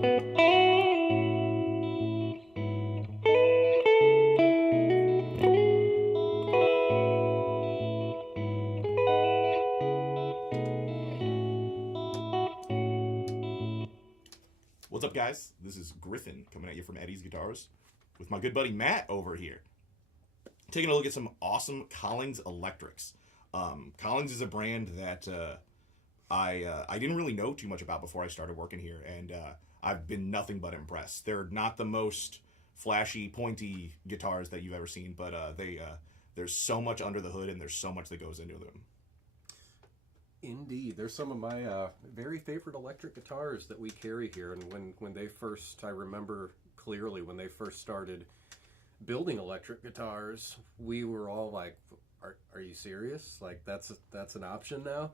What's up, guys? This is Griffin coming at you from Eddie's Guitars with my good buddy Matt over here. Taking a look at some awesome Collings electrics. Collings is a brand that I didn't really know too much about before I started working here, and I've been nothing but impressed. They're not the most flashy, pointy guitars that you've ever seen, but there's so much under the hood, and there's so much that goes into them. Indeed, they're some of my very favorite electric guitars that we carry here. And when they first, I remember clearly when they first started building electric guitars, we were all like, "Are you serious? Like that's an option now?"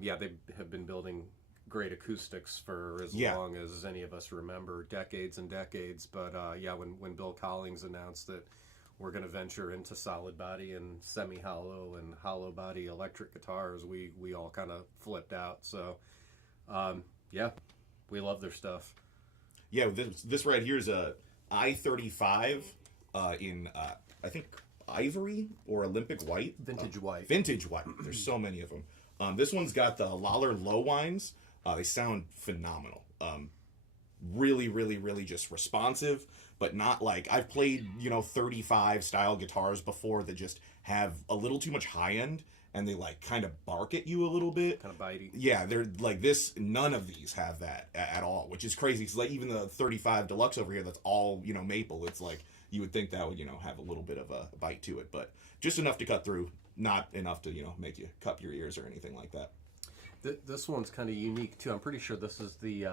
Yeah, they have been building great acoustics for as long as any of us remember, decades and decades. But yeah, when Bill Collings announced that we're going to venture into solid body and semi-hollow and hollow body electric guitars, we all kind of flipped out. So yeah, we love their stuff. Yeah, this right here is a I-35 in I think ivory or Olympic white. Vintage white. Vintage white. There's so many of them. This one's got the Lollar low winds. They sound phenomenal. Really, really, really just responsive, but not like I've played, 35 style guitars before that just have a little too much high end and they like kind of bark at you a little bit. Kind of bitey. Yeah, they're like this. None of these have that at all, which is crazy. It's like even the 35 deluxe over here, that's all, maple. It's like you would think that would, have a little bit of a bite to it, but just enough to cut through, not enough to, make you cup your ears or anything like that. This one's kind of unique too. I'm pretty sure this is the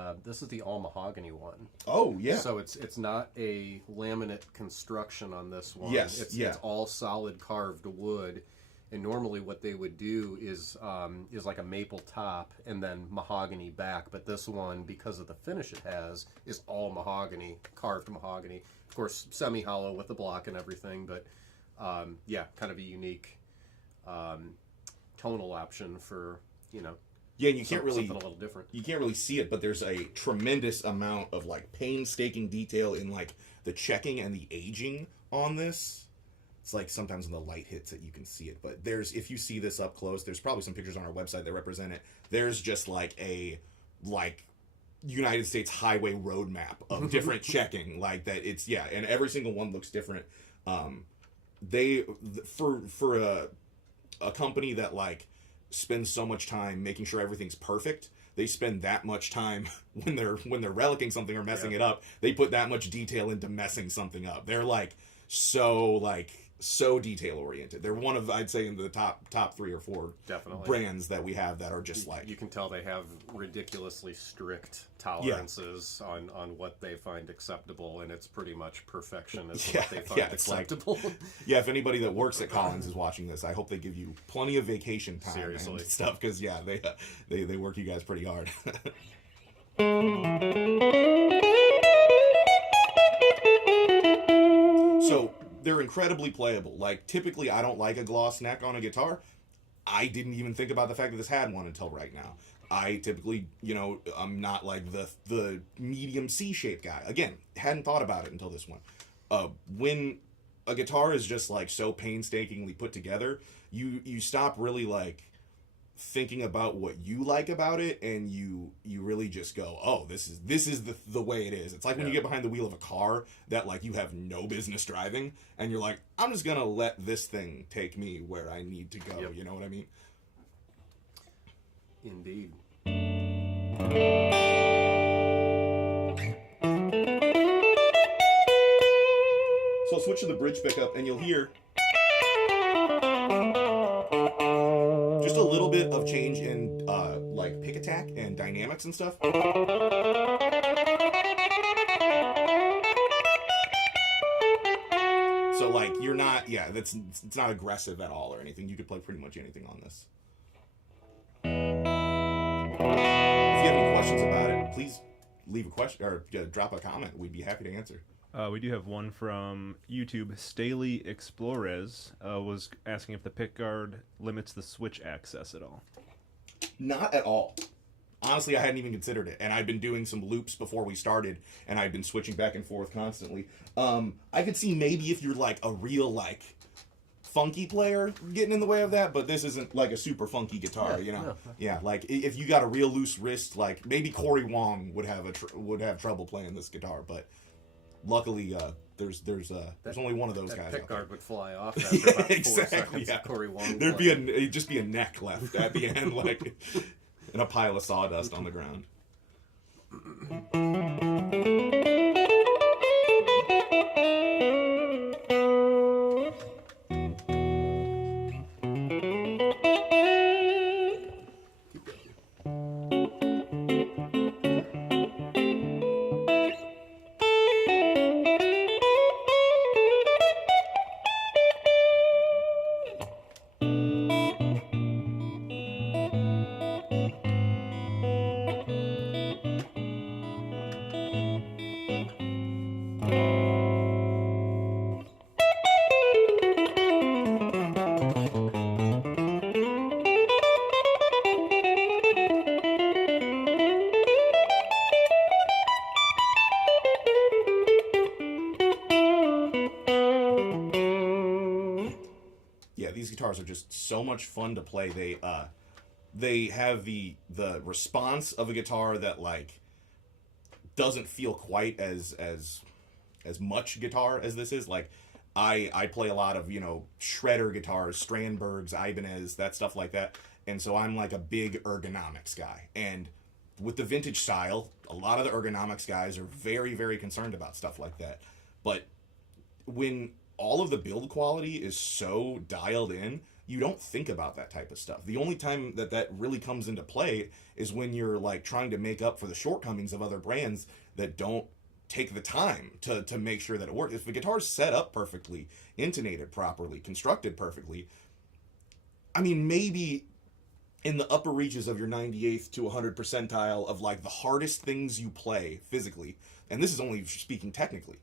all mahogany one. Oh yeah. So it's not a laminate construction on this one. Yes. It's all solid carved wood. And normally what they would do is like a maple top and then mahogany back. But this one, because of the finish it has, is all mahogany, carved mahogany. Of course, semi-hollow with the block and everything. But yeah, kind of a unique tonal option for Yeah, and you can't really something a little different. You can't really see it, but there's a tremendous amount of like painstaking detail in like the checking and the aging on this. It's like sometimes when the light hits it, you can see it. But if you see this up close, there's probably some pictures on our website that represent it. There's just like a United States highway road map of different checking like that. It's and every single one looks different. For a company that like spend so much time making sure everything's perfect, they spend that much time when they're relicking something or messing it up, they put that much detail into messing something up. They're so detail oriented. They're one of, I'd say, in the top 3 or 4 definitely brands that we have that are just you can tell they have ridiculously strict tolerances on what they find acceptable, and it's pretty much perfection is what they find acceptable. If anybody that works at Collins is watching this, I hope they give you plenty of vacation time and stuff, because they work you guys pretty hard. So they're incredibly playable. Like, typically I don't like a gloss neck on a guitar. I didn't even think about the fact that this had one until right now. I typically, I'm not like the medium C-shape guy. Again, hadn't thought about it until this one. When a guitar is just like so painstakingly put together, you stop really like thinking about what you like about it, and you really just go, oh, this is the way it is. It's like when you get behind the wheel of a car that like you have no business driving, and you're like, I'm just gonna let this thing take me where I need to go. You know what I mean? Indeed. So I'll switch to the bridge pickup, and you'll hear just a little bit of change in like pick attack and dynamics and stuff. So like you're not, it's not aggressive at all or anything. You could play pretty much anything on this. If you have any questions about it, please leave a question or drop a comment. We'd be happy to answer. We do have one from YouTube. Staley Explores was asking if the pickguard limits the switch access at all. Not at all. honestly, I hadn't even considered it, and I'd been doing some loops before we started, and I'd been switching back and forth constantly. I could see maybe if you're like a real like funky player getting in the way of that, but this isn't like a super funky guitar, you know. Yeah, like if you got a real loose wrist, like maybe Corey Wong would have trouble playing this guitar, but luckily there's only one of those guys. That pickguard out would fly off after about 4 exactly, seconds. yeah. Corey Wong. It'd just be a neck left at the end, like, and a pile of sawdust on the ground. These guitars are just so much fun to play. They have the response of a guitar that like doesn't feel quite as much guitar as this is. Like I play a lot of, you know, shredder guitars, Strandbergs, Ibanez, that stuff like that. And so I'm like a big ergonomics guy. And with the vintage style, a lot of the ergonomics guys are very, very concerned about stuff like that. But when all of the build quality is so dialed in, you don't think about that type of stuff. The only time that really comes into play is when you're like trying to make up for the shortcomings of other brands that don't take the time to make sure that it works. If the guitar's set up perfectly, intonated properly, constructed perfectly, I mean, maybe in the upper reaches of your 98th to 100 percentile of like the hardest things you play physically, and this is only speaking technically,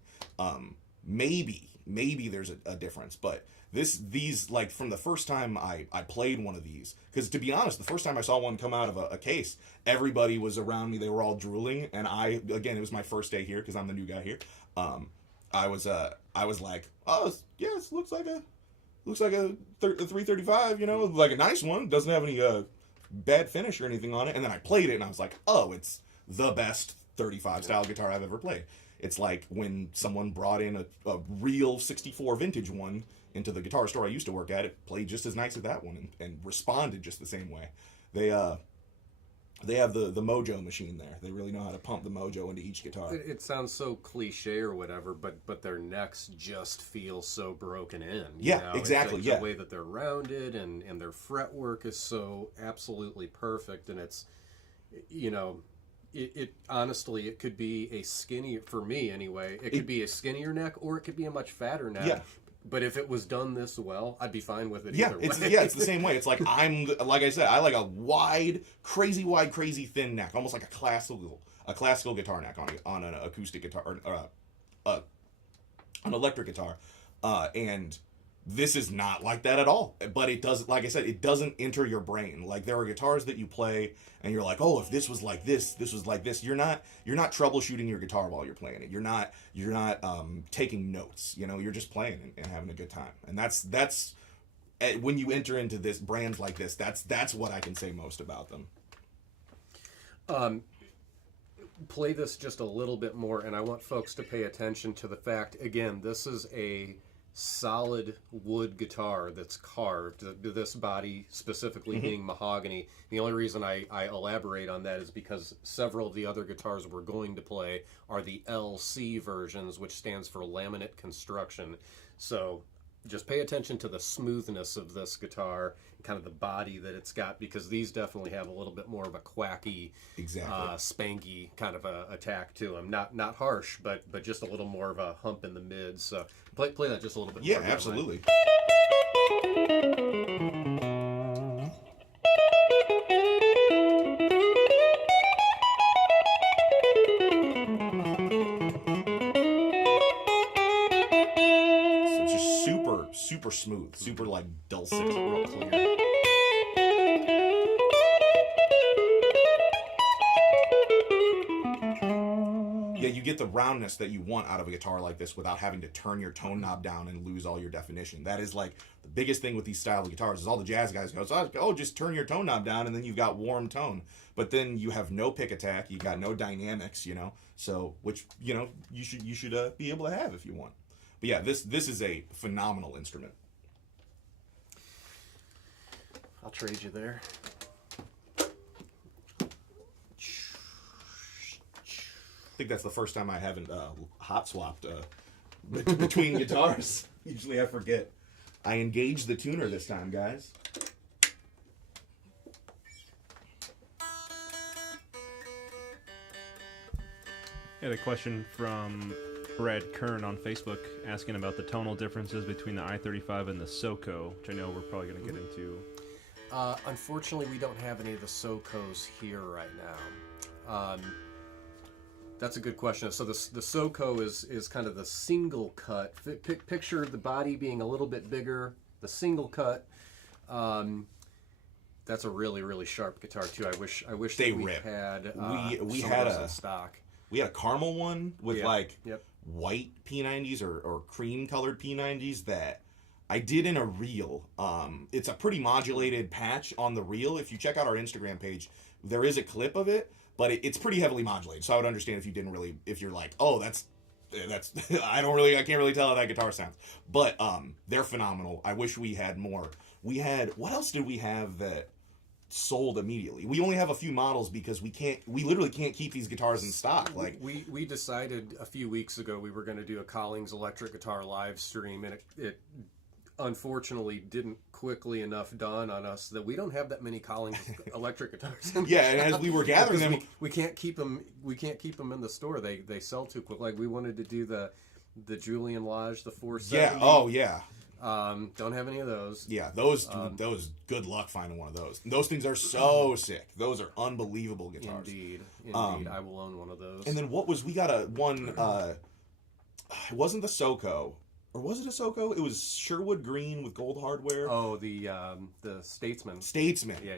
maybe there's a difference, but these like from the first time I played one of these, because to be honest, the first time I saw one come out of a case, everybody was around me, they were all drooling, and again, it was my first day here because I'm the new guy here. I was like, oh yes, looks like a 335, you know, like a nice one, doesn't have any bad finish or anything on it. And then I played it and I was like, oh, it's the best 35 style guitar I've ever played. It's like when someone brought in a real 64 vintage one into the guitar store I used to work at. It played just as nice as that one and responded just the same way. They have the mojo machine there. They really know how to pump the mojo into each guitar. It sounds so cliche or whatever, but their necks just feel so broken in. Yeah, know? exactly. It's yeah, the way that they're rounded and their fretwork is so absolutely perfect, and it's, you know. It honestly, it could be a skinny, for me anyway, it could be a skinnier neck or it could be a much fatter neck. Yeah. But if it was done this well, I'd be fine with it yeah, either way. It's the same way. It's like like I said, I like a wide, crazy thin neck, almost like a classical guitar neck on an acoustic guitar or an electric guitar, and this is not like that at all. But it doesn't, like I said, it doesn't enter your brain. Like there are guitars that you play and you're like, oh, if this was like this was like this. You're not troubleshooting your guitar while you're playing it. You're not taking notes. You know, you're just playing and having a good time. And that's when you enter into this brands like this, that's what I can say most about them. Play this just a little bit more, and I want folks to pay attention to the fact, again, this is a solid wood guitar that's carved, this body specifically being mahogany. The only reason I elaborate on that is because several of the other guitars we're going to play are the LC versions, which stands for laminate construction. So just pay attention to the smoothness of this guitar, kind of the body that it's got, because these definitely have a little bit more of a quacky, spanky kind of a attack to them. Not harsh, but just a little more of a hump in the mids. So play that just a little bit more. Yeah, absolutely. So it's just super smooth, super like dulcet, real clear. Yeah, you get the roundness that you want out of a guitar like this without having to turn your tone knob down and lose all your definition. That is like the biggest thing with these style of guitars is all the jazz guys go, oh, just turn your tone knob down and then you've got warm tone. But then you have no pick attack, you got no dynamics, you know. So which, you know, you should be able to have if you want. But yeah, this is a phenomenal instrument. I'll trade you there. I think that's the first time I haven't hot swapped between guitars. Usually I forget. I engaged the tuner this time, guys. I had a question from Brad Kern on Facebook asking about the tonal differences between the I-35 and the SoCo, which I know we're probably going to get into. Unfortunately, we don't have any of the SoCos here right now. That's a good question. So the SoCo is kind of the single cut. Picture the body being a little bit bigger, the single cut. That's a really, really sharp guitar too. I wish They that we rip. had We some had of those in stock. We had a caramel one with Yep. white P90s or cream colored P90s that I did in a reel. It's a pretty modulated patch on the reel. If you check out our Instagram page, there is a clip of it, but it's pretty heavily modulated. So I would understand if you didn't really, if you're like, oh, that's I can't really tell how that guitar sounds. But they're phenomenal. I wish we had more. What else did we have that sold immediately? We only have a few models because we literally can't keep these guitars in stock. Like we decided a few weeks ago we were going to do a Collings electric guitar live stream, and it unfortunately didn't quickly enough dawn on us that we don't have that many Collings electric guitars. Yeah, and as we were gathering them, we can't keep them in the store. They sell too quick. Like we wanted to do the Julian Lage, the 470. yeah, oh yeah. Don't have any of those. Yeah, those good luck finding one of those. Those things are so sick. Those are unbelievable guitars. Indeed. I will own one of those. And then we got it wasn't the SoCo. Or was it a SoCo? It was Sherwood Green with gold hardware. Oh, the Statesman.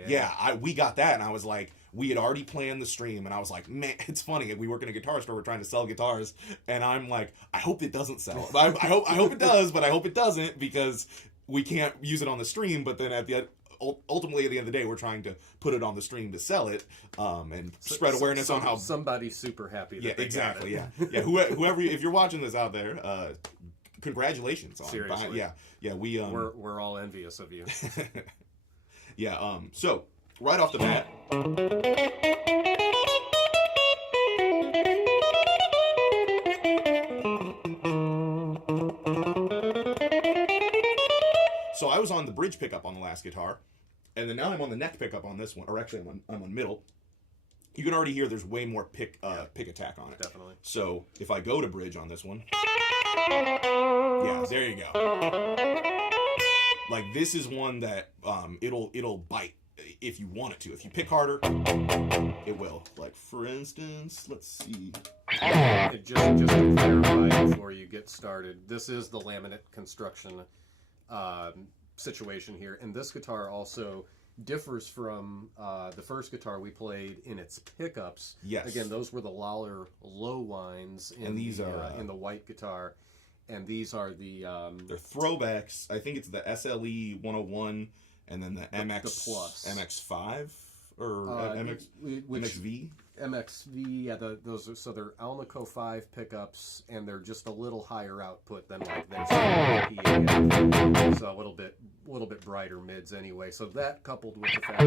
Yeah. We got that, and I was like, we had already planned the stream, and I was like, man, it's funny. We work in a guitar store. We're trying to sell guitars, and I'm like, I hope it doesn't sell. I hope it does, but I hope it doesn't because we can't use it on the stream. But then ultimately, at the end of the day, we're trying to put it on the stream to sell it, and spread awareness on how somebody's super happy. That they exactly. got it. Yeah. Whoever, if you're watching this out there. Congratulations on seriously. We're all envious of you. Yeah. So right off the bat, so I was on the bridge pickup on the last guitar, and then now I'm on the neck pickup on this one, or actually I'm on middle. You can already hear there's way more pick attack on it. Definitely. So if I go to bridge on this one. Yeah, there you go. Like this is one that it'll bite if you want it to. If you pick harder, it will. Like for instance, let's see. Just to clarify before you get started, this is the laminate construction situation here, and this guitar also differs from the first guitar we played in its pickups. Yes. Again, those were the Lollar low winds and these are in the white guitar. And these are the they're throwbacks. I think it's the SLE 101 and then the MX the Plus MX5 or MXV. MXV, yeah. They're Alnico 5 pickups, and they're just a little higher output than like their PA. So a little bit brighter mids anyway. So that coupled with the fact that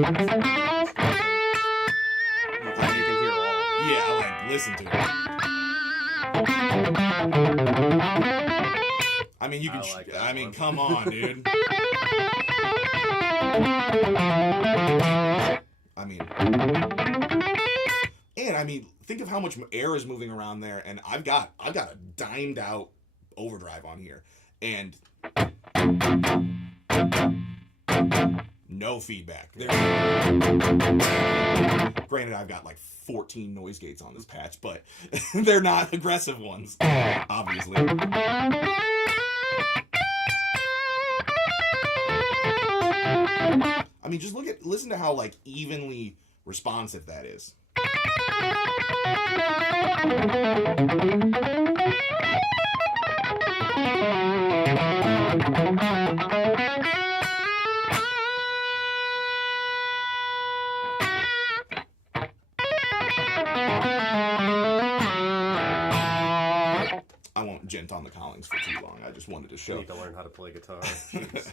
you can hear all of it. Yeah, like listen to it. I mean, you can. Come on, dude. I mean, think of how much air is moving around there, and I've got a dimed out overdrive on here, and no feedback. Granted, I've got like 14 noise gates on this patch, but they're not aggressive ones, obviously. I mean, just listen to how like evenly responsive that is. I won't gent on the Collings for too long. I just wanted to I show. need to learn how to play guitar. Jeez.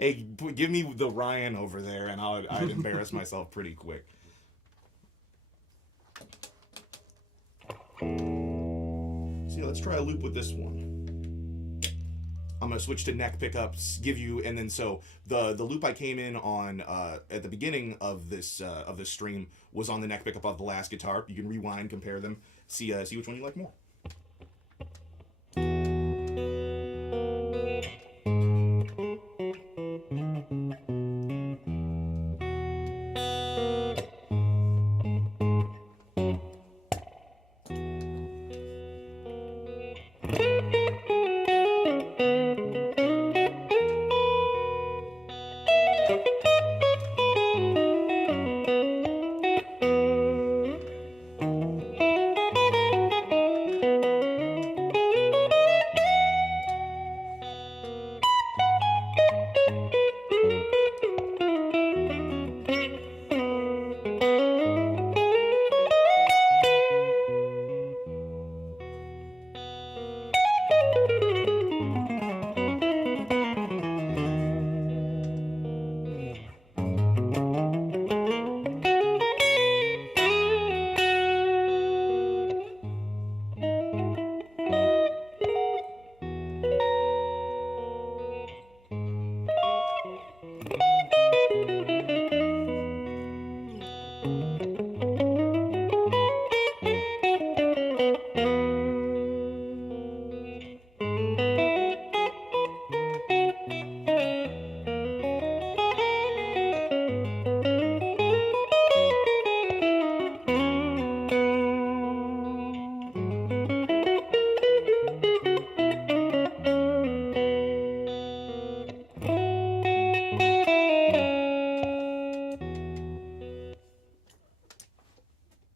Hey, give me the Ryan over there, and I'd embarrass myself pretty quick. So yeah, let's try a loop with this one. I'm gonna switch to neck pickups, and then so the loop I came in on at the beginning of this stream was on the neck pickup of the last guitar. You can rewind, compare them, see which one you like more.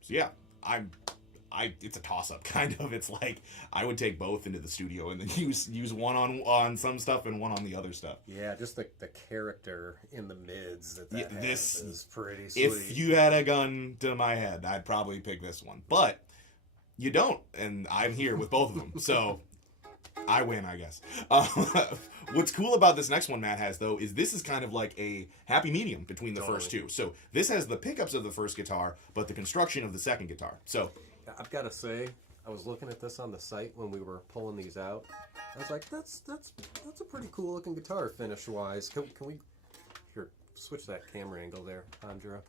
So yeah, it's a toss-up kind of. It's like I would take both into the studio and then use one on some stuff and one on the other stuff. Yeah, just the character in the mids that Yeah, has is pretty sweet. If you had a gun to my head, I'd probably pick this one, but you don't, and I'm here with both of them, so I win, I guess. What's cool about this next one Matt has, though, is this is kind of like a happy medium between the first two. So this has the pickups of the first guitar, but the construction of the second guitar. So I've got to say, I was looking at this on the site when we were pulling these out. I was like, that's a pretty cool looking guitar finish wise. Can we here switch that camera angle there, Andra?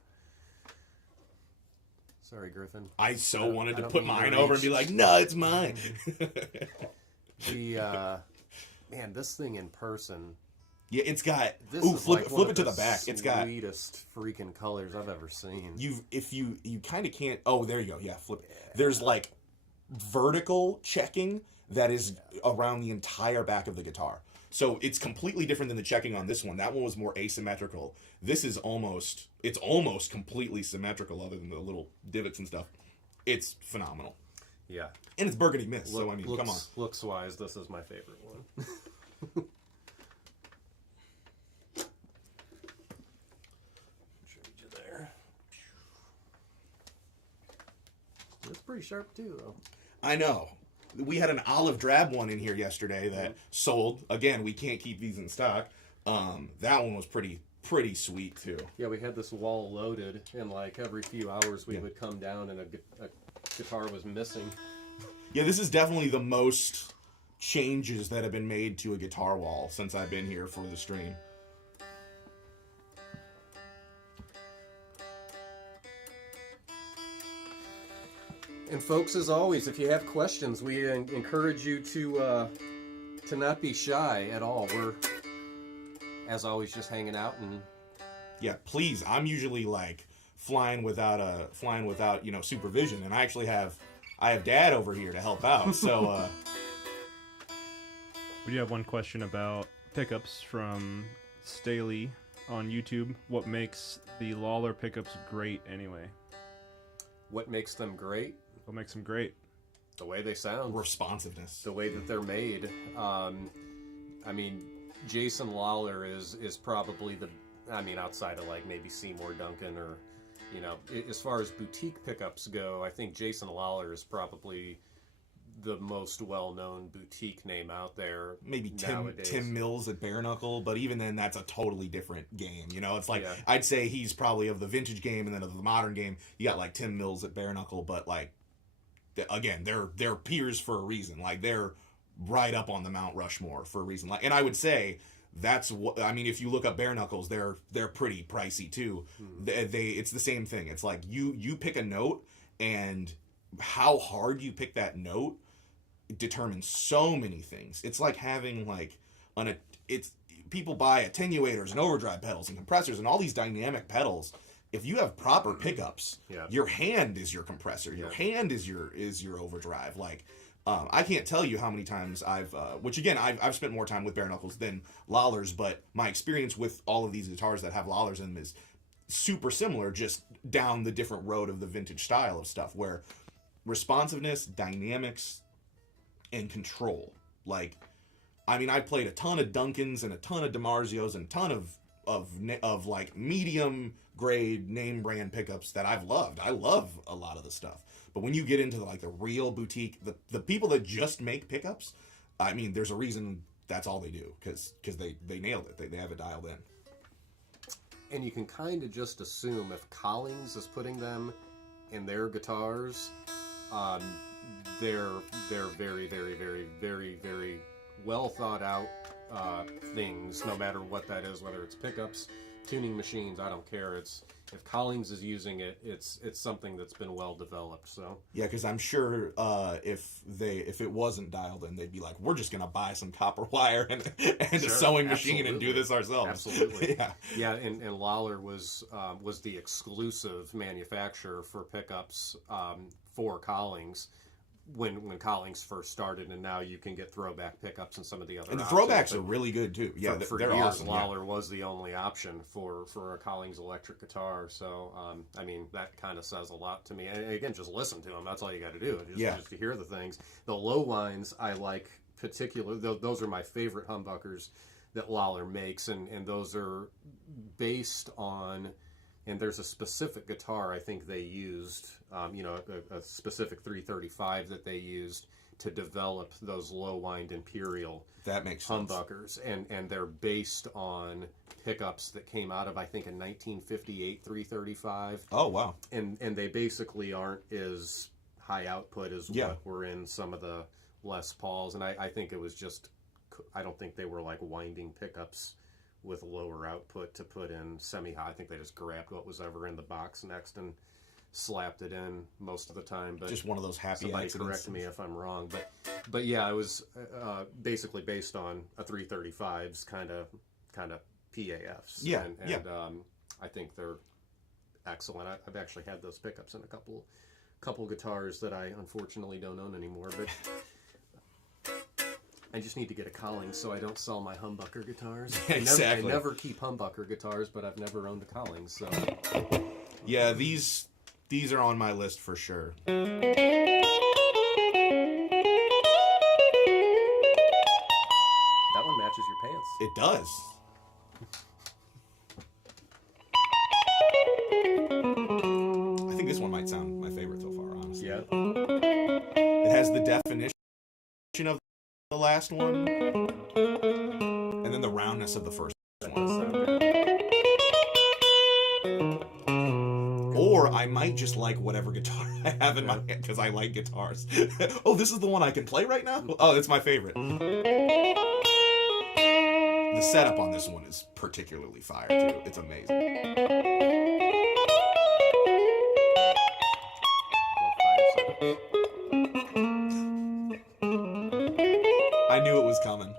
Sorry, Griffin. I wanted to put mine over and be like, no, it's mine. Man, this thing in person. Yeah, it's got. This Ooh, is flip like it to the back. It's got sweetest freaking colors I've ever seen. You kind of can't. Oh, there you go. Yeah, flip. Yeah. There's like vertical checking that is around the entire back of the guitar. So it's completely different than the checking on this one. That one was more asymmetrical. This is almost completely symmetrical, other than the little divots and stuff. It's phenomenal. Yeah. And it's Burgundy Mist, so I mean, come on. Looks-wise, this is my favorite one. Trade you there. It's pretty sharp too, though. I know. We had an olive drab one in here yesterday that sold. Again, we can't keep these in stock. That one was pretty sweet too. Yeah, we had this wall loaded, and like every few hours we would come down and a guitar was missing. Yeah, this is definitely the most changes that have been made to a guitar wall since I've been here for the stream. And folks, as always, if you have questions, we encourage you to not be shy at all. We're, as always, just hanging out and. Yeah, please. I'm usually like flying without supervision, and I actually have Dad over here to help out. So. We do have one question about pickups from Staley on YouTube. What makes the Lollar pickups great anyway? What makes them great? What makes them great? the way they sound, responsiveness, the way that they're made. I mean, Jason Lollar is probably outside of like maybe Seymour Duncan or, you know, as far as boutique pickups go, I think Jason Lollar is probably the most well-known boutique name out there. Maybe nowadays. Tim Mills at Bare Knuckle, but even then, that's a totally different game. You know, it's like Yeah. I'd say he's probably of the vintage game, and then of the modern game, you got like Tim Mills at Bare Knuckle, but like again, they're peers for a reason. Like they're right up on the Mount Rushmore for a reason. Like, and I would say that's what I mean. If you look up Bare Knuckles, they're pretty pricey too. It's the same thing. It's like you pick a note, and how hard you pick that note determines so many things. It's like having like people buy attenuators and overdrive pedals and compressors and all these dynamic pedals. If you have proper pickups, your hand is your compressor, your hand is your overdrive. Like I can't tell you how many times I've spent more time with Bare Knuckles than Lollars, but my experience with all of these guitars that have Lollars in them is super similar, just down the different road of the vintage style of stuff, where responsiveness, dynamics, and control. Like, I mean, I played a ton of Duncans and a ton of DiMarzios and a ton of like medium grade name brand pickups that I've loved. I love a lot of the stuff. But when you get into the real boutique, the people that just make pickups, I mean, there's a reason that's all they do, because they nailed it. They have it dialed in. And you can kind of just assume if Collings is putting them in their guitars, they're very, very, very, very, very well thought out things, no matter what that is, whether it's pickups, tuning machines, I don't care. If Collings is using it, it's something that's been well developed. So yeah, because I'm sure if it wasn't dialed in, they'd be like, we're just gonna buy some copper wire and a sewing machine and do this ourselves. Absolutely. Yeah. And Lollar was the exclusive manufacturer for pickups for Collings when Collings first started, and now you can get throwback pickups and some of the other. And the options. throwbacks are really good too. Yeah, for they're years, awesome. Lollar was the only option for a Collings electric guitar. So I mean, that kind of says a lot to me. And again, just listen to them. That's all you got to do. Just to hear the things. The low winds I like particularly. Those are my favorite humbuckers that Lollar makes, and those are based on. And there's a specific guitar I think they used, a specific 335 that they used to develop those low wind Imperial that makes humbuckers, and they're based on pickups that came out of I think a 1958 335. Oh wow! And they basically aren't as high output as what were in some of the Les Pauls, and I think it was just I don't think they were like winding pickups with lower output to put in semi-high. I think they just grabbed what was ever in the box next and slapped it in most of the time. But just one of those happy somebody accidents. correct me if I'm wrong. But yeah, it was basically based on a 335's kind of PAFs. Yeah, and I think they're excellent. I've actually had those pickups in a couple guitars that I unfortunately don't own anymore, but. I just need to get a Collings so I don't sell my humbucker guitars. Exactly. I never keep humbucker guitars, but I've never owned a Collings. So yeah, these are on my list for sure. That one matches your pants. It does. I think this one might sound my favorite so far, honestly. Yeah. It has the definition of the last one, and then the roundness of the first one. Or I might just like whatever guitar I have in my hand because I like guitars. Oh, this is the one I can play right now? Oh, it's my favorite. The setup on this one is particularly fire too. It's amazing. I knew it was coming.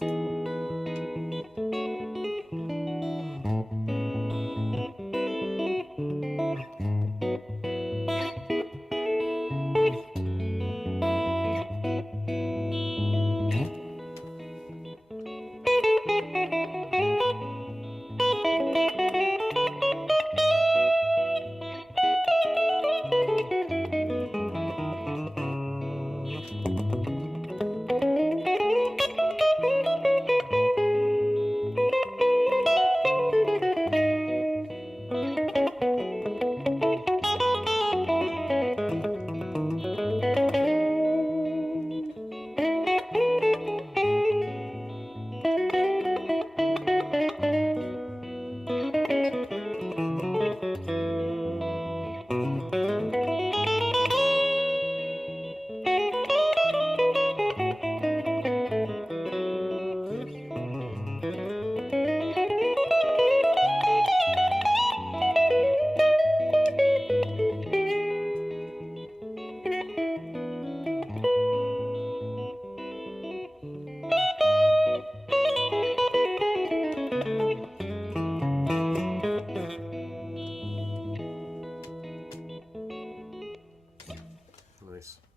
Nice.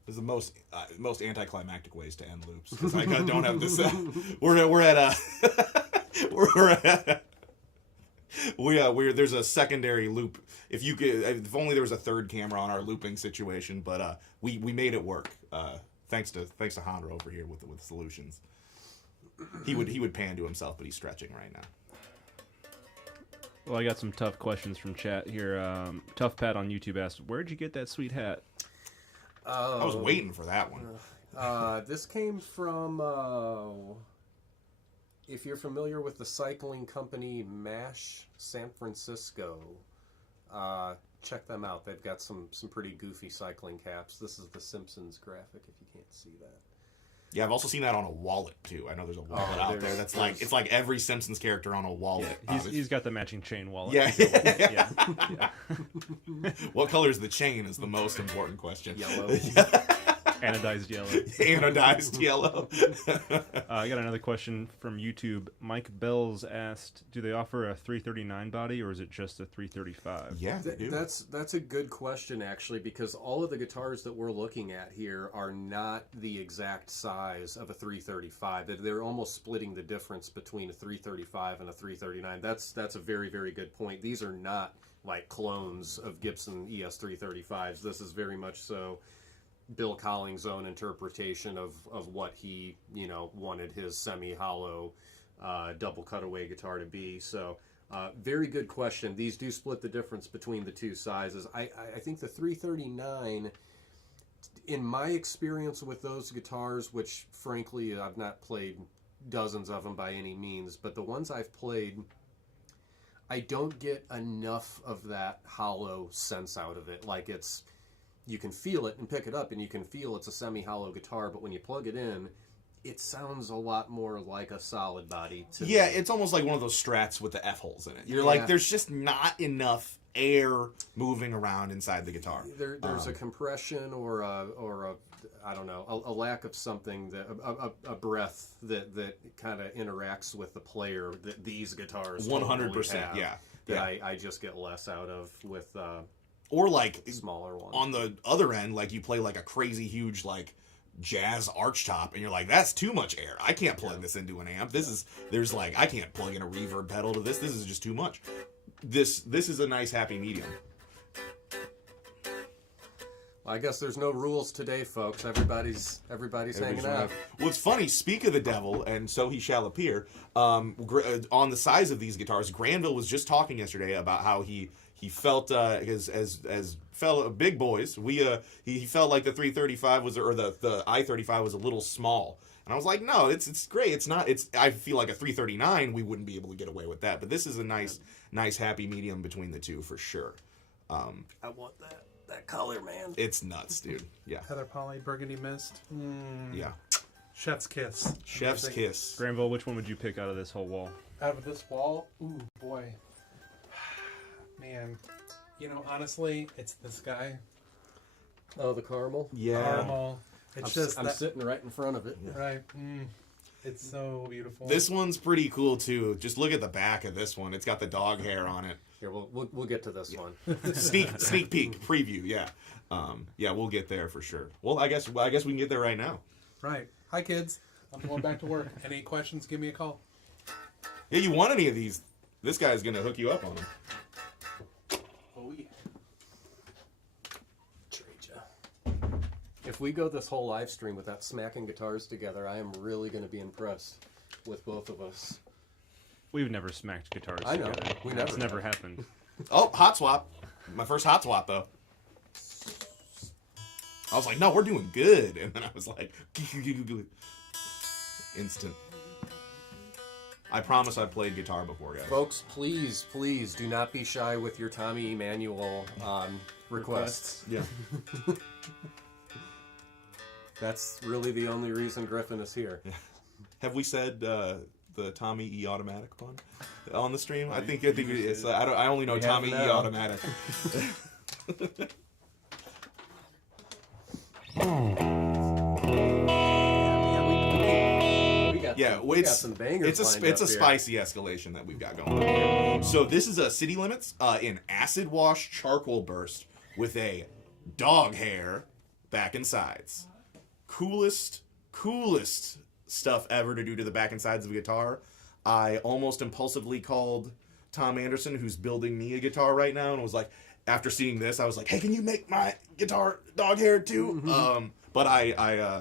This is the most anticlimactic ways to end loops because I don't have this. We're there's a secondary loop. If only there was a third camera on our looping situation, but we made it work. Thanks to Honda over here with solutions. He would pan to himself, but he's stretching right now. Well, I got some tough questions from chat here. Tough Pat on YouTube asked, "Where'd you get that sweet hat?" I was waiting for that one. This came from, if you're familiar with the cycling company MASH San Francisco, check them out. They've got some pretty goofy cycling caps. This is the Simpsons graphic, if you can't see that. Yeah, I've also seen that on a wallet too. I know there's a wallet out there that's like it's like every Simpsons character on a wallet. Yeah, he's got the matching chain wallet. Yeah. Yeah. What color is the chain is the most important question. Yellow. Anodized yellow. Anodized yellow. I got another question from YouTube. Mike Bells asked, "Do they offer a 339 body or is it just a 335?" Yeah, they do. That's a good question, actually, because all of the guitars that we're looking at here are not the exact size of a 335. They're almost splitting the difference between a 335 and a 339. That's a very, very good point. These are not like clones of Gibson ES335s. This is very much so Bill Collings' own interpretation of what he, wanted his semi-hollow double cutaway guitar to be. So, very good question. These do split the difference between the two sizes. I think the 339, in my experience with those guitars, which frankly I've not played dozens of them by any means, but the ones I've played, I don't get enough of that hollow sense out of it. Like you can feel it and pick it up and you can feel it's a semi-hollow guitar, but when you plug it in, it sounds a lot more like a solid body to me. It's almost like one of those Strats with the F-holes in it. You're like, there's just not enough air moving around inside the guitar. There's a compression or a I don't know, a lack of something, that a breath that kind of interacts with the player that these guitars 100%, that I just get less out of with or like smaller ones. On the other end, like you play like a crazy huge like jazz arch top and you're like, that's too much air. I can't plug this into an amp. I can't plug in a reverb pedal to this. This is just too much. This is a nice happy medium. Well, I guess there's no rules today, folks. Everybody's hanging out. Well, it's funny. Speak of the devil, and so he shall appear. On the size of these guitars, Granville was just talking yesterday about how he felt as fellow big boys. He felt like the 335 or the I-35 was a little small. And I was like, no, it's great. It's not. I feel like a 339 we wouldn't be able to get away with that. But this is a nice happy medium between the two for sure. I want that color, man. It's nuts, dude. Yeah. Heather Poly, Burgundy Mist. Yeah. Chef's Kiss. Chef's Kiss. Granville, which one would you pick out of this whole wall? Out of this wall? Ooh, boy. Man. Honestly, it's this guy. Oh, the caramel? Yeah. Caramel. It's I'm sitting right in front of it. Right. It's so beautiful. This one's pretty cool too. Just look at the back of this one. It's got the dog hair on it. Here, we'll get to this one. Sneak peek preview. Yeah, yeah, we'll get there for sure. Well, I guess we can get there right now. Right. Hi, kids. I'm going back to work. Any questions, give me a call. Yeah, you want any of these? This guy's gonna hook you up on them. Oh, yeah. Trade ya. If we go this whole live stream without smacking guitars together, I am really going to be impressed with both of us. We've never smacked guitars I know. together. We It's never never happened. Oh, hot swap. My first hot swap though. I was like, no, we're doing good, and then I was like, instant. I promise I've played guitar before, guys. Folks, please do not be shy with your Tommy Emmanuel requests. Yeah. That's really the only reason Griffin is here. Have we said the Tommy E automatic pun on the stream? I think it's. I only know We Tommy E have now. automatic. Yeah, we got some bangers. it's a lined up here. spicy escalation that we've got going on here. So this is a City Limits in acid wash charcoal burst with a dog hair back and sides. Coolest stuff ever to do to the back and sides of a guitar. I almost impulsively called Tom Anderson, who's building me a guitar right now, and was like, after seeing this, I was like, hey, can you make my guitar dog hair too? Mm-hmm. But I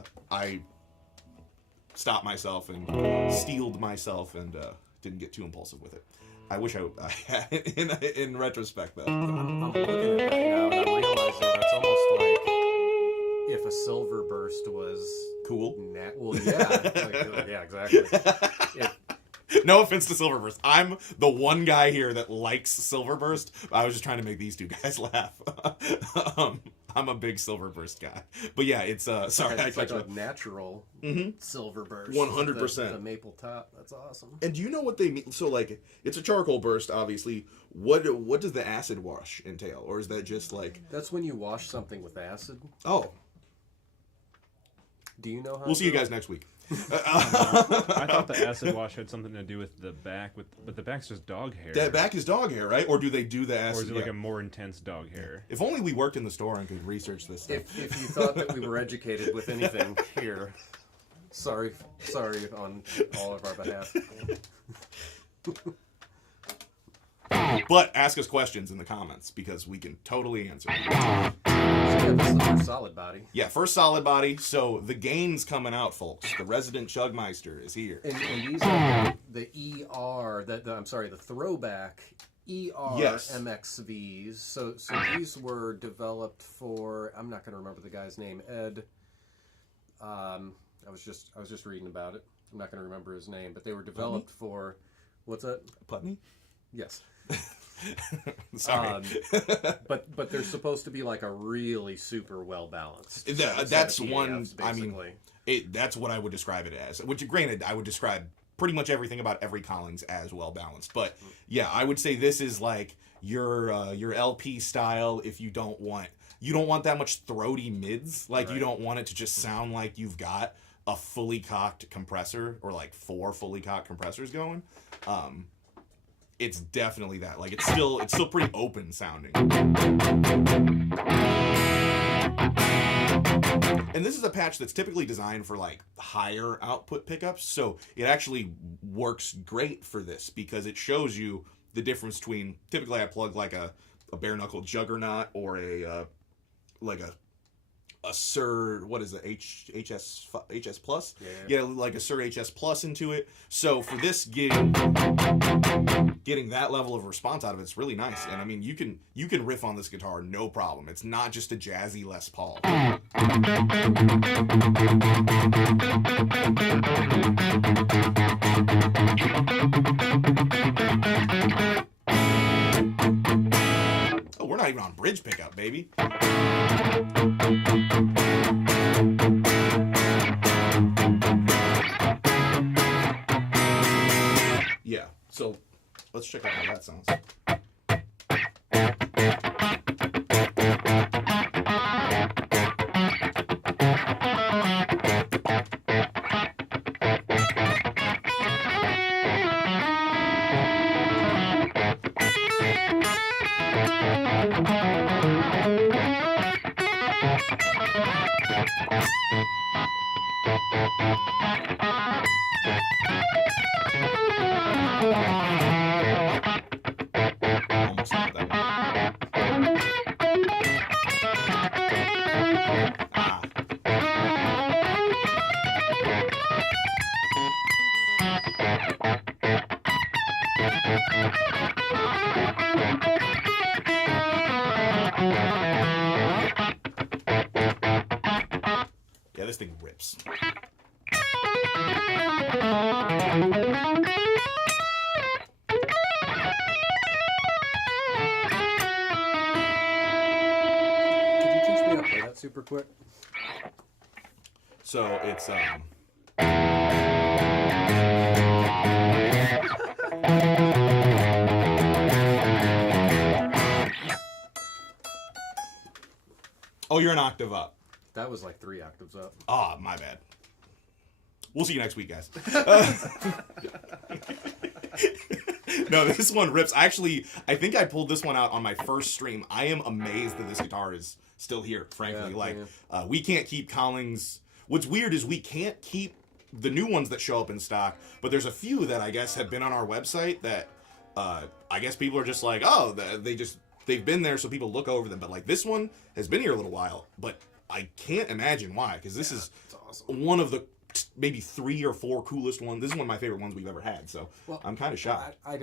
stopped myself and steeled myself and didn't get too impulsive with it. I wish I had in retrospect though. I'm looking at it right now and I'm realizing that's almost like if a silver burst was Cool. well, yeah, yeah, exactly. No offense to Silverburst. I'm the one guy here that likes Silverburst. I was just trying to make these two guys laugh. I'm a big Silverburst guy. But yeah, it's sorry. It's like a natural silver burst. 100%. The maple top. That's awesome. And do you know what they mean? So like, it's a charcoal burst, obviously. What does the acid wash entail, or is that just like? That's when you wash something with acid. Oh, Do you know how? we'll see you guys next week. I thought the acid wash had something to do with the back, but the back's just dog hair. That back is dog hair, right? Or do they do the or acid? is it like yeah. a more intense dog hair? If only we worked in the store and could research this stuff. If you thought that we were educated with anything here, sorry on all of our behalf. But ask us questions in the comments because we can totally answer. So yeah, this is our solid body. Yeah, first solid body. So the gain's coming out, folks. The resident Chugmeister is here. And these are the ER, the throwback ER Yes. MXVs. So these were developed for, I'm not going to remember the guy's name, Ed. I was just reading about it. I'm not going to remember his name, but they were developed for, what's that? Putney? Yes. Sorry. But they're supposed to be like a really super well balanced. That's one. I mean, that's what I would describe it as. Which, granted, I would describe pretty much everything about every Collings as well balanced. But yeah, I would say this is like your LP style. If you don't want that much throaty mids. Like you don't want it to just sound like you've got a fully cocked compressor or like 4 fully cocked compressors going. It's definitely that. Like it's still pretty open sounding. And this is a patch that's typically designed for like higher output pickups, so it actually works great for this because it shows you the difference between, typically I plug like a bare knuckle Juggernaut or a Sir, what is it, HS Plus? Yeah, like a Sir HS Plus into it. So for this, getting that level of response out of it's really nice. And I mean, you can riff on this guitar no problem. It's not just a jazzy Les Paul. Oh, we're not even on bridge pickup, baby. Yeah, so let's check out how that sounds. this thing rips. Play that super quick. So it's oh, you're an octave up. That was like 3 octaves up. Ah, my bad. We'll see you next week, guys. No, this one rips. Actually, I think I pulled this one out on my first stream. I am amazed that this guitar is still here, frankly. We can't keep Collings. What's weird is we can't keep the new ones that show up in stock, but there's a few that I guess have been on our website that I guess people are just like, oh, they've been there, so people look over them. But like this one has been here a little while, but I can't imagine why, because this is awesome. One of the maybe 3 or 4 coolest ones. This is one of my favorite ones we've ever had, so I'm kind of shocked. I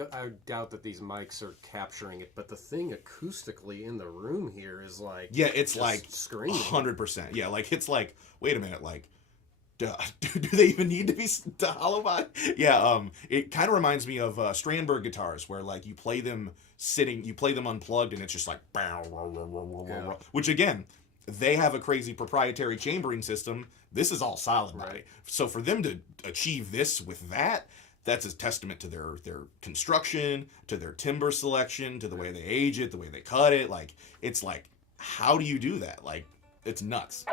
doubt that these mics are capturing it, but the thing acoustically in the room here is like... Yeah, it's like screaming. 100%. Yeah, like it's like, wait a minute, like, do they even need to be hollow body? Yeah, it kind of reminds me of Strandberg guitars, where like you play them unplugged, and it's just like... Which again... They have a crazy proprietary chambering system. This is all solid body. Right. So for them to achieve this with that's a testament to their construction, to their timber selection, to the way they age it, the way they cut it. Like, it's like, how do you do that? Like, it's nuts.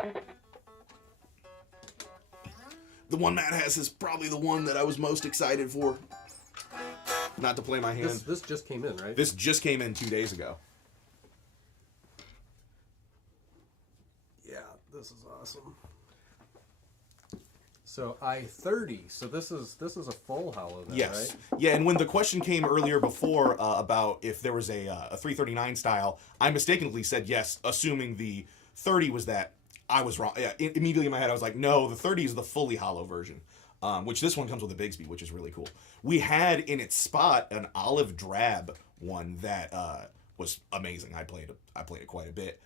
The one Matt has is probably the one that I was most excited for. Not to play my hand. This just came in, right? This just came in 2 days ago. This is awesome. So I-30. So this is a full hollow then, yes. Right? Yeah, and when the question came earlier before about if there was a 339 style, I mistakenly said yes, assuming the 30 was that. I was wrong. Yeah, immediately in my head I was like, no, the 30 is the fully hollow version, which this one comes with a Bigsby, which is really cool. We had in its spot an olive drab one that was amazing. I played it quite a bit.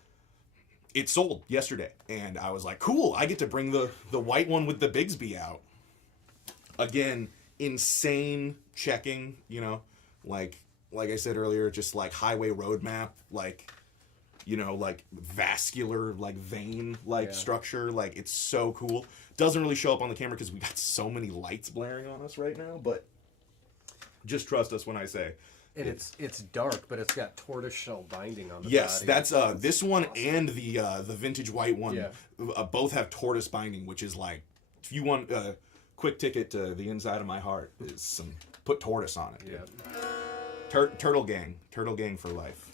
It sold yesterday, and I was like, cool, I get to bring the white one with the Bigsby out. Again, insane checking, like I said earlier, just like highway roadmap, like, like vascular, like vein, like structure, like it's so cool. Doesn't really show up on the camera because we got so many lights blaring on us right now, but just trust us when I say... And it's dark, but it's got tortoiseshell binding on the yes, body. That's this one and the vintage white one both have tortoise binding, which is like, if you want a quick ticket to the inside of my heart, is put tortoise on it. Yeah. Turtle gang for life.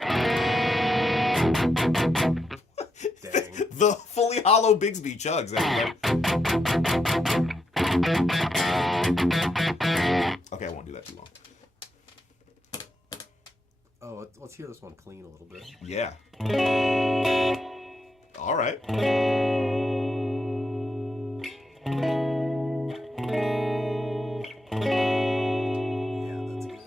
Dang. The fully hollow Bigsby chugs. Okay, I won't do that too long. Oh, let's hear this one clean a little bit. Yeah. All right. Yeah, that's good.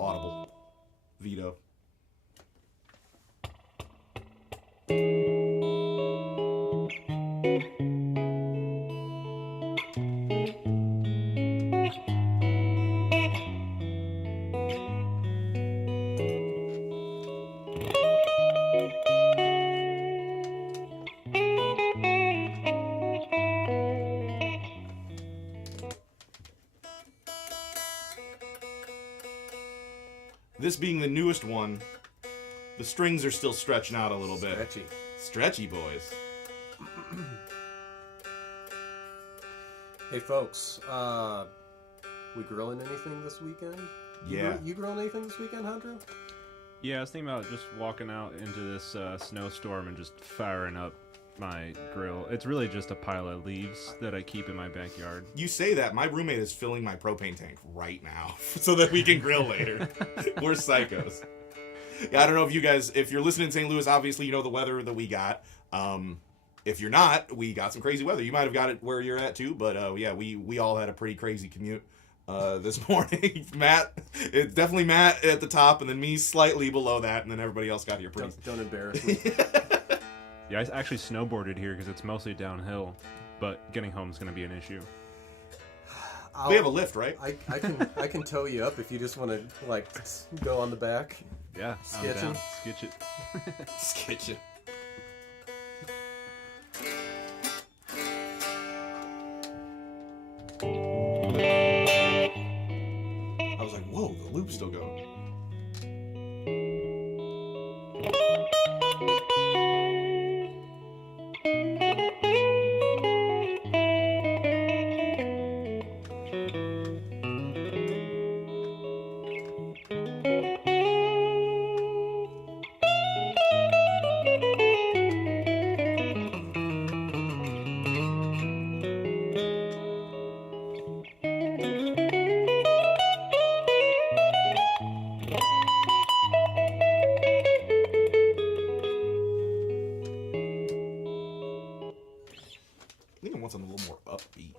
Audible. Veto. This being the newest one, the strings are still stretching out a little bit. Stretchy boys. Hey folks, we grilling anything this weekend? Yeah. You grilling anything this weekend, Andrew? Yeah, I was thinking about just walking out into this snowstorm and just firing up my grill. It's really just a pile of leaves that I keep in my backyard. You say that. My roommate is filling my propane tank right now so that we can grill later. We're psychos. Yeah, I don't know if you guys, if you're listening in St. Louis, obviously you know the weather that we got. if you're not, we got some crazy weather. You might have got it where you're at too, but yeah, we all had a pretty crazy commute this morning. It's definitely Matt at the top, and then me slightly below that, and then everybody else got here pretty. Don't embarrass me. Yeah, I actually snowboarded here because it's mostly downhill, but getting home is going to be an issue. We have a lift, right? I can tow you up if you just want to like go on the back. Yeah, Sketch I'm down. it. Sketch it. Sketch it. I was like, whoa, the loop's still going. I think I want something a little more upbeat.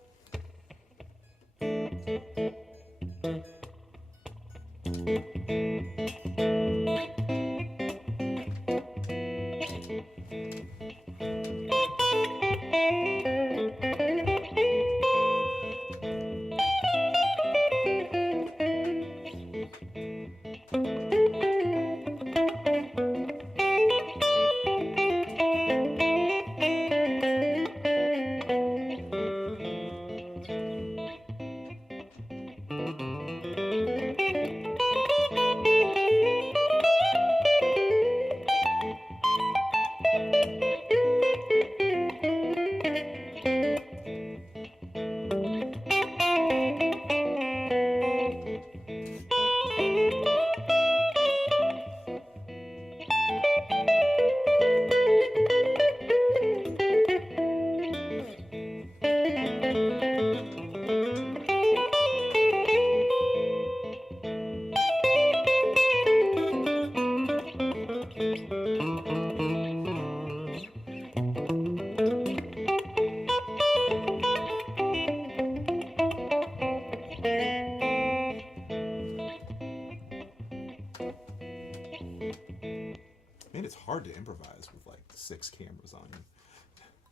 Man, it's hard to improvise with like 6 cameras on you.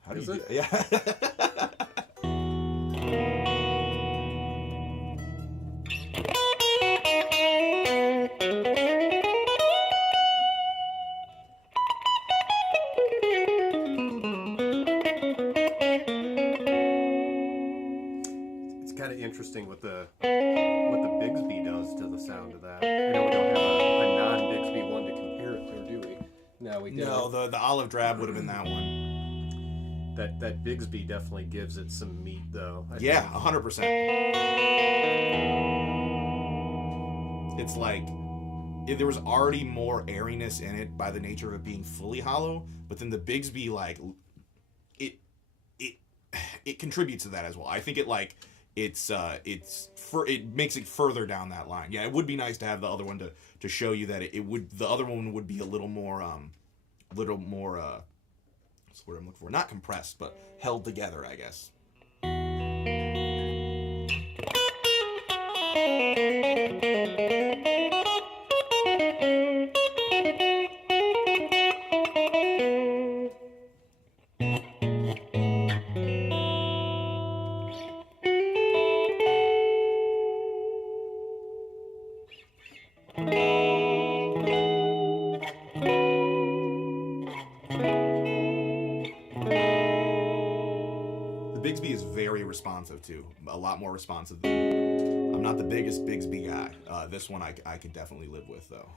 How do Is you it? do Yeah. It's kind of interesting what the Bigsby does to the sound of that. I know we don't have a non-Bigsby one to compare it to, do we? No, we don't. No, the olive drab would have been that one. That Bigsby definitely gives it some meat, though. I Yeah, think. 100%. It's like there was already more airiness in it by the nature of it being fully hollow, but then the Bigsby, like, it contributes to that as well. I think it like it makes it further down that line. Yeah, it would be nice to have the other one to show you that it would, the other one would be a little more what's the word I'm looking for? Not compressed, but held together, I guess. Bigsby is very responsive too, a lot more responsive than, I'm not the biggest Bigsby guy. This one I could definitely live with though.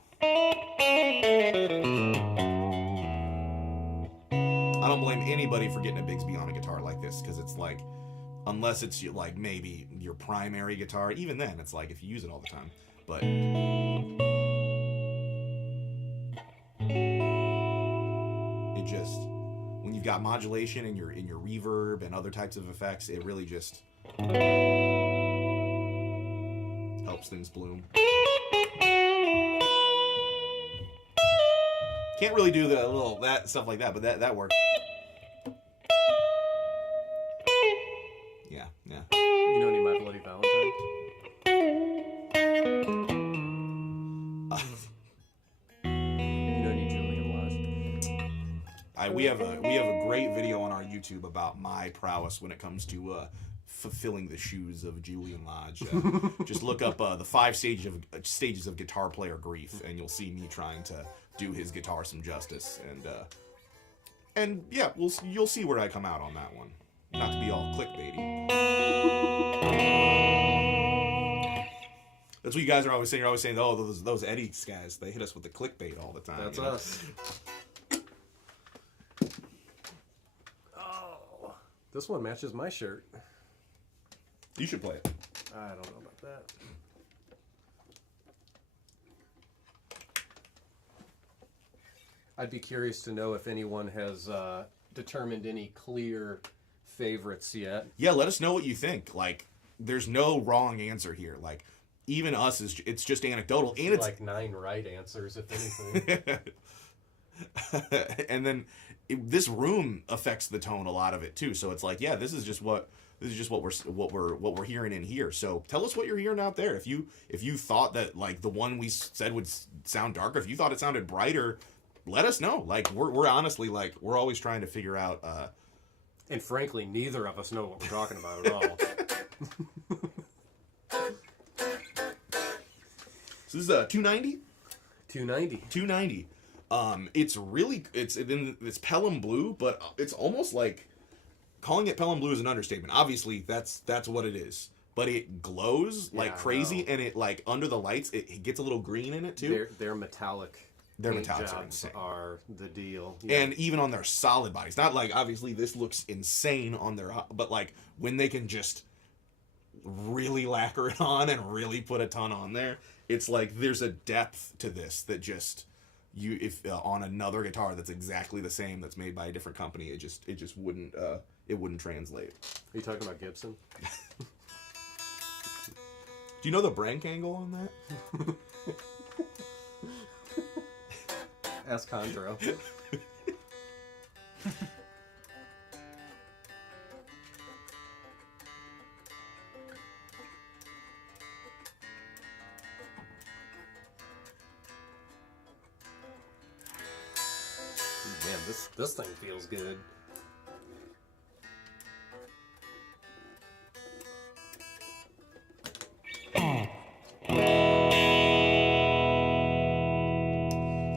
I don't blame anybody for getting a Bigsby on a guitar like this, because it's like, unless it's like maybe your primary guitar, even then it's like if you use it all the time, but it just, when you've got modulation in your reverb and other types of effects, it really just helps things bloom. Can't really do the little that stuff like that, but that works. Yeah, yeah. You know any My Bloody Valentine? You know any Julian Lodge? We have a great video on our YouTube about my prowess when it comes to fulfilling the shoes of Julian Lodge. Just look up the 5 stages of guitar player grief, and you'll see me trying to do his guitar some justice. And yeah, you'll see where I come out on that one. Not to be all clickbaity. That's what you guys are always saying. You're always saying, oh, those Eddie guys, they hit us with the clickbait all the time. That's us. Oh, this one matches my shirt. You should play it. I don't know about that. I'd be curious to know if anyone has determined any clear favorites yet. Yeah, let us know what you think. Like, there's no wrong answer here. Like, even us it's just anecdotal, and it's like 9 right answers, if anything. And then this room affects the tone a lot of it too. So it's like, yeah, this is just what we're hearing in here. So tell us what you're hearing out there. If you thought that like the one we said would sound darker, if you thought it sounded brighter, let us know. Like we're honestly like we're always trying to figure out. And frankly, neither of us know what we're talking about at all. So this is 290. 290. 290. It's Pelham blue, but it's almost like calling it Pelham blue is an understatement. Obviously, that's what it is. But it glows like crazy, and it like under the lights, it gets a little green in it too. Their metallic. Their paint metallics jobs are the deal. Yeah. And even on their solid bodies, not like obviously this looks insane on their, but like when they can just really lacquer it on and really put a ton on there, it's like there's a depth to this that just if on another guitar that's exactly the same that's made by a different company, it just wouldn't translate. Are you talking about Gibson? Do you know the Brank angle on that? Ask Condro. Man, this thing feels good.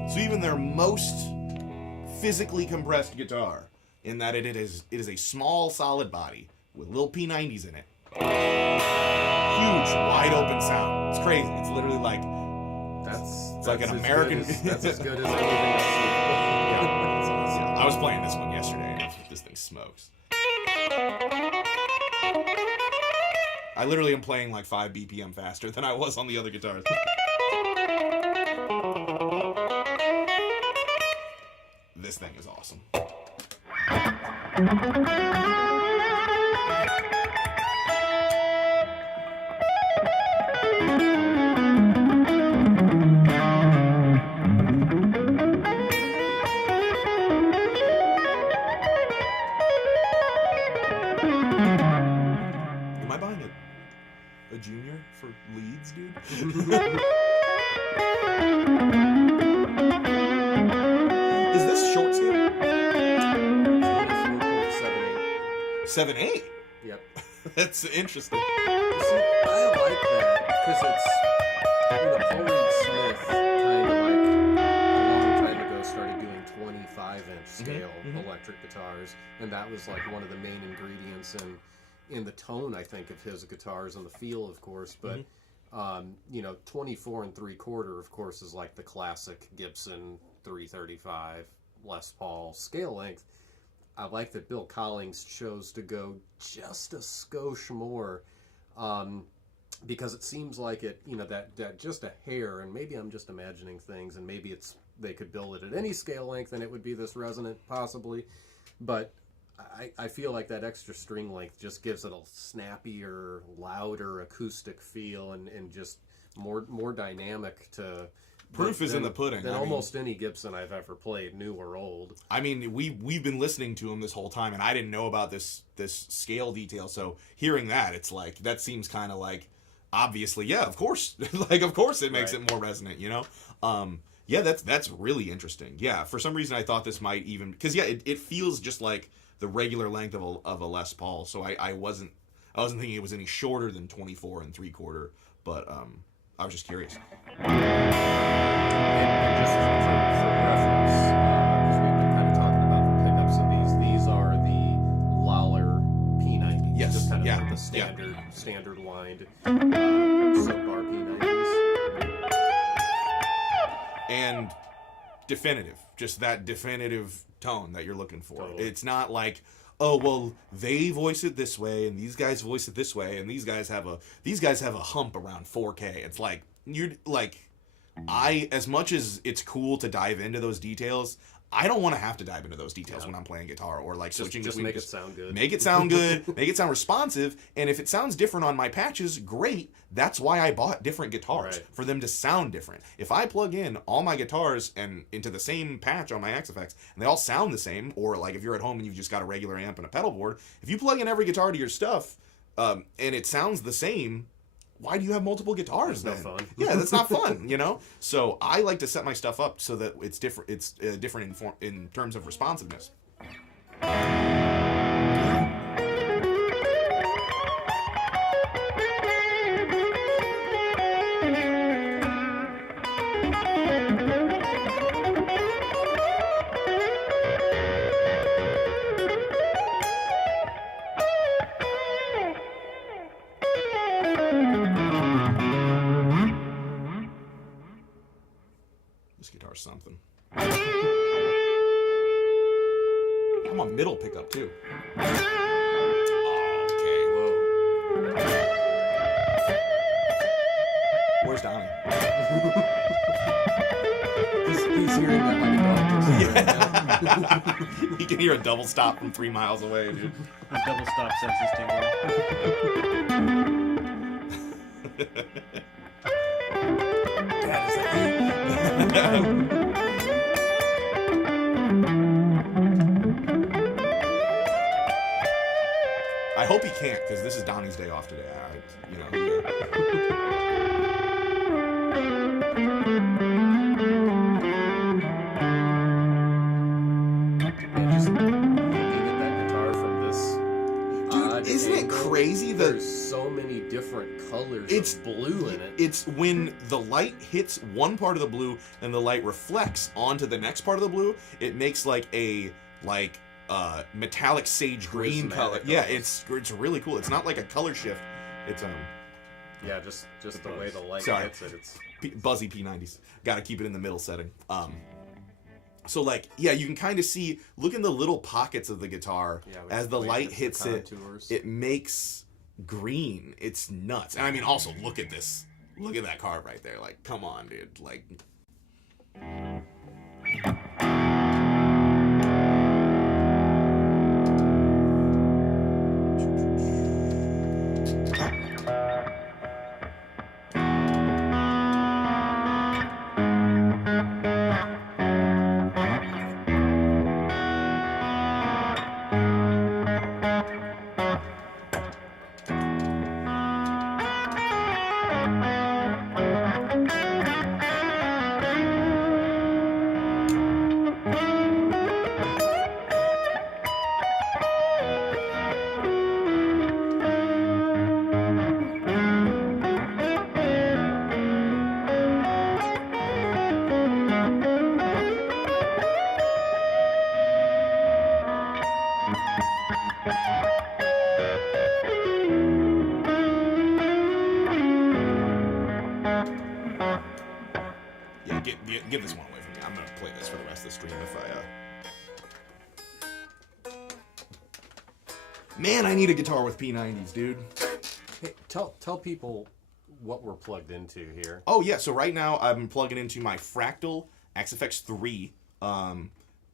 So even their most physically compressed guitar, in that it is a small solid body with little P90s in it, huge wide open sound. It's crazy. It's literally like it's like an American. That's as good as anything else. Yeah. I was playing this one yesterday, and this thing smokes. I literally am playing like 5 BPM faster than I was on the other guitars. This thing is awesome. Am I buying a junior for leads, dude? Is this short scale? 7/8. Yep. That's interesting. See, I like that because it's Collings Smith kind of like a long time ago started doing 25-inch scale electric guitars, and that was like one of the main ingredients in the tone, I think, of his guitars and the feel, of course. But 24 3/4, of course, is like the classic Gibson 335 Les Paul scale length. I like that Bill Collings chose to go just a skosh more, because it seems like it, that just a hair, and maybe I'm just imagining things, and maybe they could build it at any scale length and it would be this resonant, possibly, but I feel like that extra string length just gives it a snappier, louder acoustic feel, and just more dynamic to Proof is in the pudding. Than almost any Gibson I've ever played, new or old. I mean, we've been listening to him this whole time, and I didn't know about this scale detail. So hearing that, it's like that seems kind of like obviously, yeah, of course, like of course it makes it more resonant, you know. Yeah, that's really interesting. Yeah, for some reason I thought this might even because it feels just like the regular length of a Les Paul. So I wasn't thinking it was any shorter than 24 3/4, but I was just curious. And just for reference, because we've been kind of talking about the pickups of these are the Lollar P90s. Yes, Just kind of yeah, the standard lined sub-bar P90s. And definitive, just that definitive tone that you're looking for. Totally. It's not like, oh well, they voice it this way and these guys voice it this way and these guys have a hump around 4K. It's like you're like, as much as it's cool to dive into those details, I don't want to have to dive into those details when I'm playing guitar or like switching just between. make it sound good. Make it sound good. Make it sound responsive. And if it sounds different on my patches, great. That's why I bought different guitars, for them to sound different. If I plug in all my guitars and into the same patch on my XFX and they all sound the same, or like if you're at home and you've just got a regular amp and a pedal board, if you plug in every guitar to your stuff and it sounds the same, why do you have multiple guitars then? That's no fun. Yeah, that's not fun, you know? So I like to set my stuff up so that it's different. It's different in terms of responsiveness. This guitar's something. I'm a middle pickup too. Okay, whoa. Where's Donnie? He's hearing that like a dog. You can hear a double stop from 3 miles away, dude. The double stop senses tingling. That is a hit. I hope he can't, because this is Donnie's day off today. And just looking at that guitar from this Dude, isn't it crazy that there's so many different colors of blue in it? It's when the light hits one part of the blue and the light reflects onto the next part of the blue, it makes like a metallic sage green color. Yeah, it's really cool. It's not like a color shift. It's yeah, just the way the light Sorry. hits it. It's buzzy P90s. Got to keep it in the middle setting. So like, yeah, you can kind of see, look in the little pockets of the guitar as the light hits it. It makes green. It's nuts. And I mean, also look at this. Look at that carve right there. Like, come on, dude. Like. Give this one away from me. I'm gonna play this for the rest of the stream if Man, I need a guitar with P90s, dude. Hey, tell people what we're plugged into here. Oh yeah, so right now I'm plugging into my Fractal XFX 3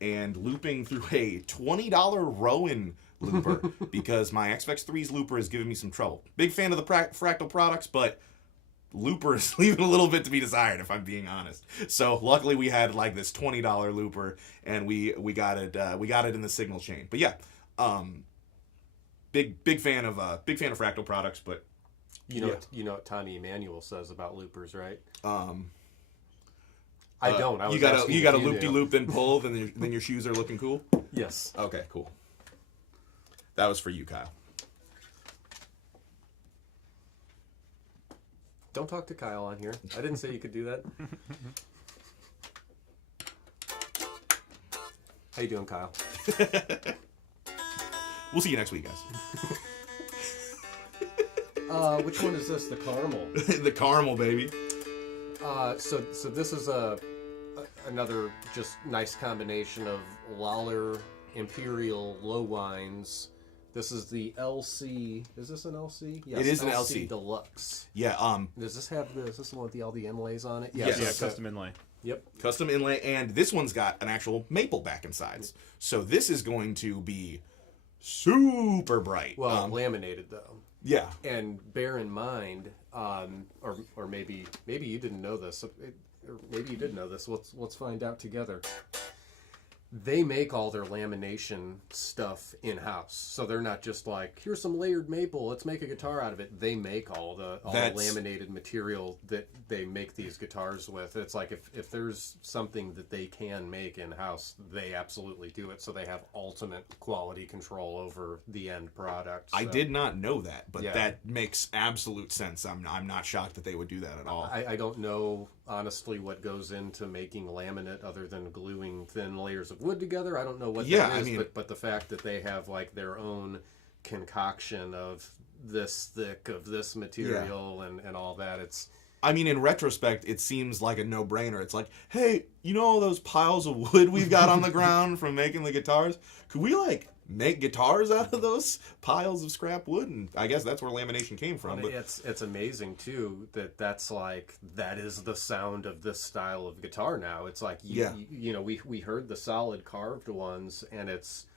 and looping through a $20 Rowan looper because my XFX 3's looper is giving me some trouble. Big fan of the Fractal products, but loopers leaving a little bit to be desired, if I'm being honest. So luckily we had like this $20 looper, and we got it in the signal chain. But yeah, big fan of Fractal products. But you know what Tony Emanuel says about loopers, right? I don't. You got a loop-de-loop, then pull, then your shoes are looking cool. Yes. Okay, cool. That was for you, Kyle. Don't talk to Kyle on here. I didn't say you could do that. How you doing, Kyle? We'll see you next week, guys. Which one is this? The caramel. The caramel, baby. So this is another just nice combination of Lollar Imperial low wines. This is the LC. Is this an LC? Yes, it is an LC deluxe. Yeah. Does this have Is this the one with all the inlays on it? Yes. Yeah, custom inlay. Yep. Custom inlay, and this one's got an actual maple back and sides. So this is going to be super bright. Well, laminated though. Yeah. And bear in mind, or maybe you didn't know this. Or maybe you did know this. Let's find out together. They make all their lamination stuff in-house. So they're not just like, here's some layered maple, let's make a guitar out of it. They make all the laminated material that they make these guitars with. It's like if there's something that they can make in-house, they absolutely do it. So they have ultimate quality control over the end product. So. I did not know that, but Yeah. that makes absolute sense. I'm not shocked that they would do that at all. I don't know, honestly, what goes into making laminate other than gluing thin layers of wood together. I don't know what that is, but the fact that they have like their own concoction of this thick of this material and all that, it's... I mean, in retrospect, it seems like a no-brainer. It's like, hey, you know all those piles of wood we've got on the ground from making the guitars? Could we, like, make guitars out of those piles of scrap wood? And I guess that's where lamination came from. But it's amazing, too, that is the sound of this style of guitar now. It's like, you know, we heard the solid carved ones, and it's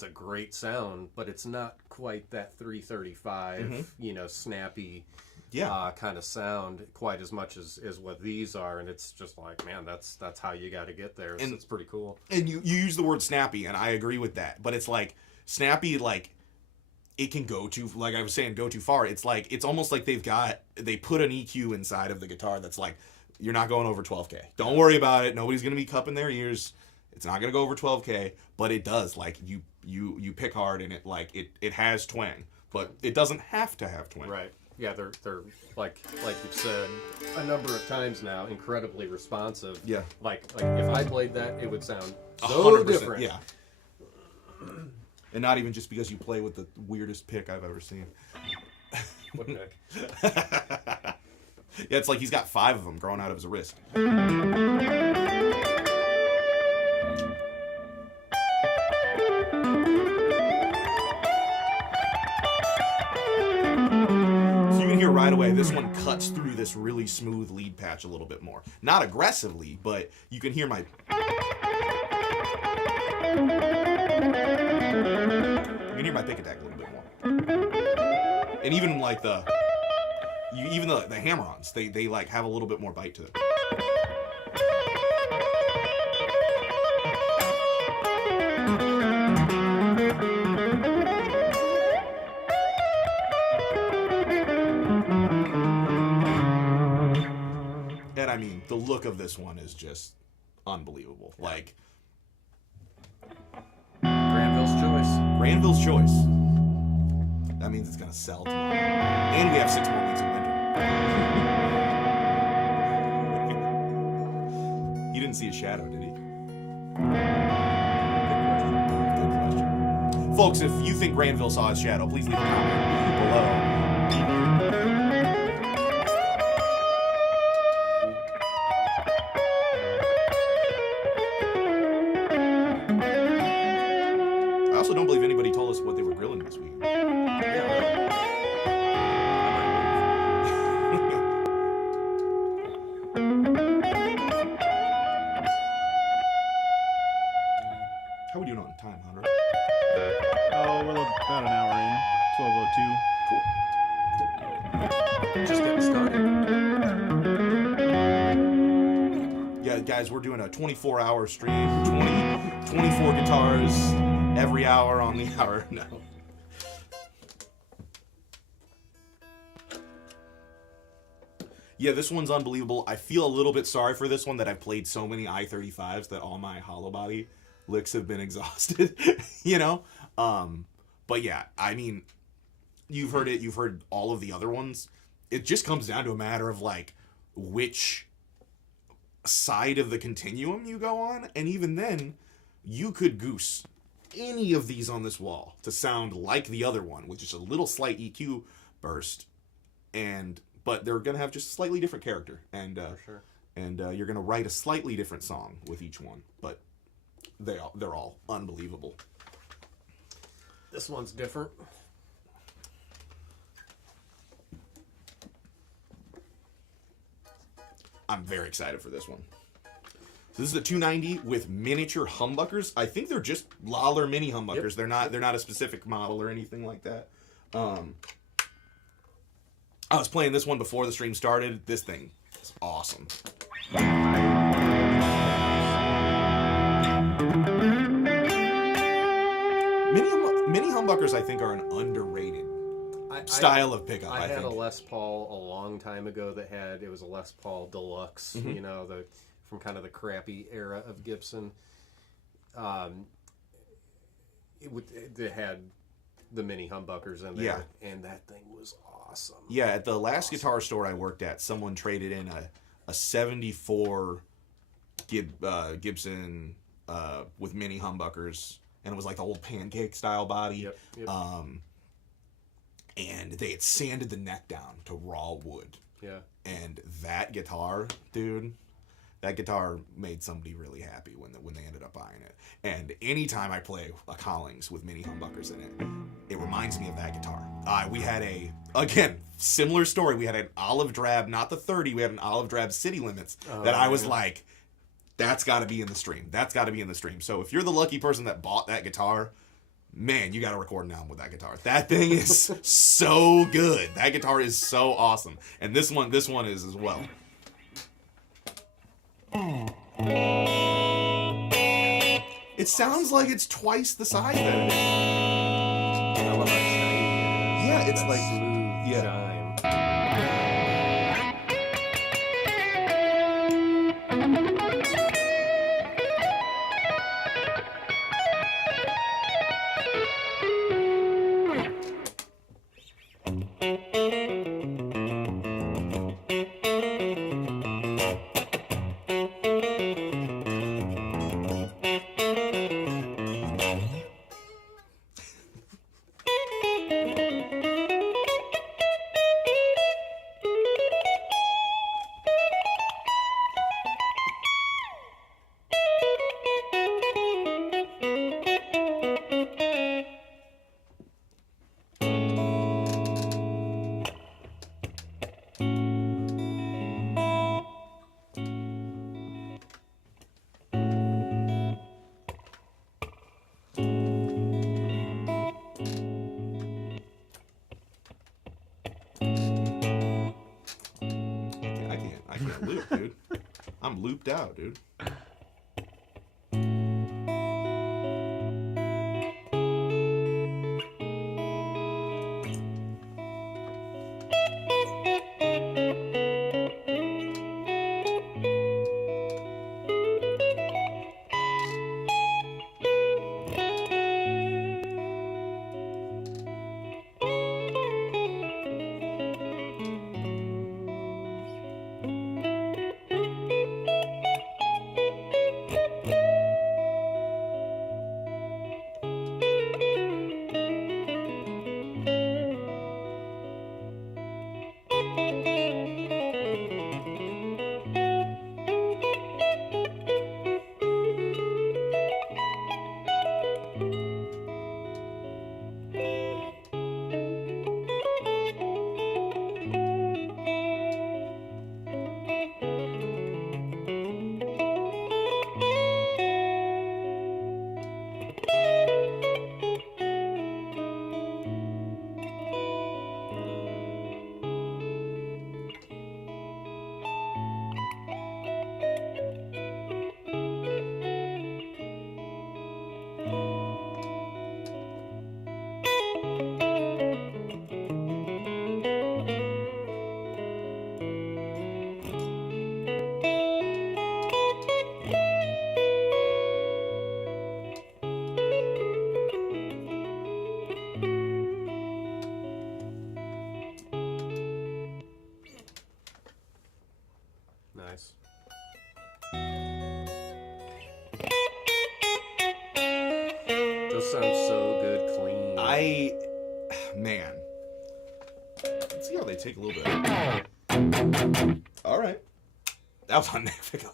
a great sound, but it's not quite that 335, you know, snappy... kind of sound quite as much as what these are, and it's just like, man, that's how you got to get there. And it's pretty cool. And you use the word snappy, and I agree with that. But it's like snappy, like it can go too, like I was saying, go too far. It's like it's almost like they put an EQ inside of the guitar that's like, you're not going over 12K. Don't worry about it. Nobody's gonna be cupping their ears. It's not gonna go over 12K, but it does. Like you pick hard, and it like it has twang, but it doesn't have to have twang. Right. Yeah, they're like you've said a number of times now, incredibly responsive. Yeah. Like if I played that, it would sound so 100%, different. Yeah. And not even just because you play with the weirdest pick I've ever seen. What pick? Yeah, it's like he's got 5 of them growing out of his wrist. Right away, this one cuts through this really smooth lead patch a little bit more. Not aggressively, but you can hear my... You can hear my pick attack a little bit more. And even like the hammer-ons, they like have a little bit more bite to them. I mean, the look of this one is just unbelievable. Like Granville's choice. That means it's gonna sell tomorrow. And we have 6 more weeks of winter. He didn't see a shadow, did he? Good question. Folks, if you think Granville saw his shadow, please leave a comment below. Don't believe anybody told us what they were grilling this week. How are we doing on time, Hunter? Oh, we're about an hour in. 12:02. Cool. Just getting started. guys, we're doing a 24-hour stream, 24 guitars every hour on the hour. No. Yeah, this one's unbelievable. I feel a little bit sorry for this one that I've played so many I-35s that all my hollow body licks have been exhausted, you know? But yeah, I mean, you've heard all of the other ones. It just comes down to a matter of, like, which side of the continuum you go on, and even then, you could goose any of these on this wall to sound like the other one, with just a little slight EQ burst, but they're gonna have just a slightly different character, and For sure. and you're gonna write a slightly different song with each one, but they're all unbelievable. This one's different. I'm very excited for this one. So this is the 290 with miniature humbuckers. I think they're just Lollar mini humbuckers. Yep. They're not a specific model or anything like that. I was playing this one before the stream started. This thing is awesome. Mini humbuckers, I think, are an underrated style of pickup. I had think. a Les Paul a long time ago it was a Les Paul Deluxe, Mm-hmm. you know, from kind of the crappy era of Gibson. It had the mini humbuckers in there, and that thing was awesome. Yeah, at the last guitar store I worked at, someone traded in a 74 Gibson with mini humbuckers, and it was like the old pancake style body. Yep. And they had sanded the neck down to raw wood. Yeah. And that guitar, dude, that guitar made somebody really happy when they ended up buying it. And anytime I play a Collings with mini humbuckers in it, it reminds me of that guitar. We had again, similar story. We had an olive drab, not the 30, we had an olive drab City Limits that I was like, that's got to be in the stream. That's got to be in the stream. So if you're the lucky person that bought that guitar, man, you got to record an album with that guitar. That thing is so good. That guitar is so awesome. And this one is as well. It sounds like it's twice the size that it is. I love how shiny it is. Yeah, it's That like- smooth yeah. shine. I can't loop, dude. I'm looped out, dude. Those sound so good clean. Man. Let's see how they take a little bit. All right. That was on Netflix.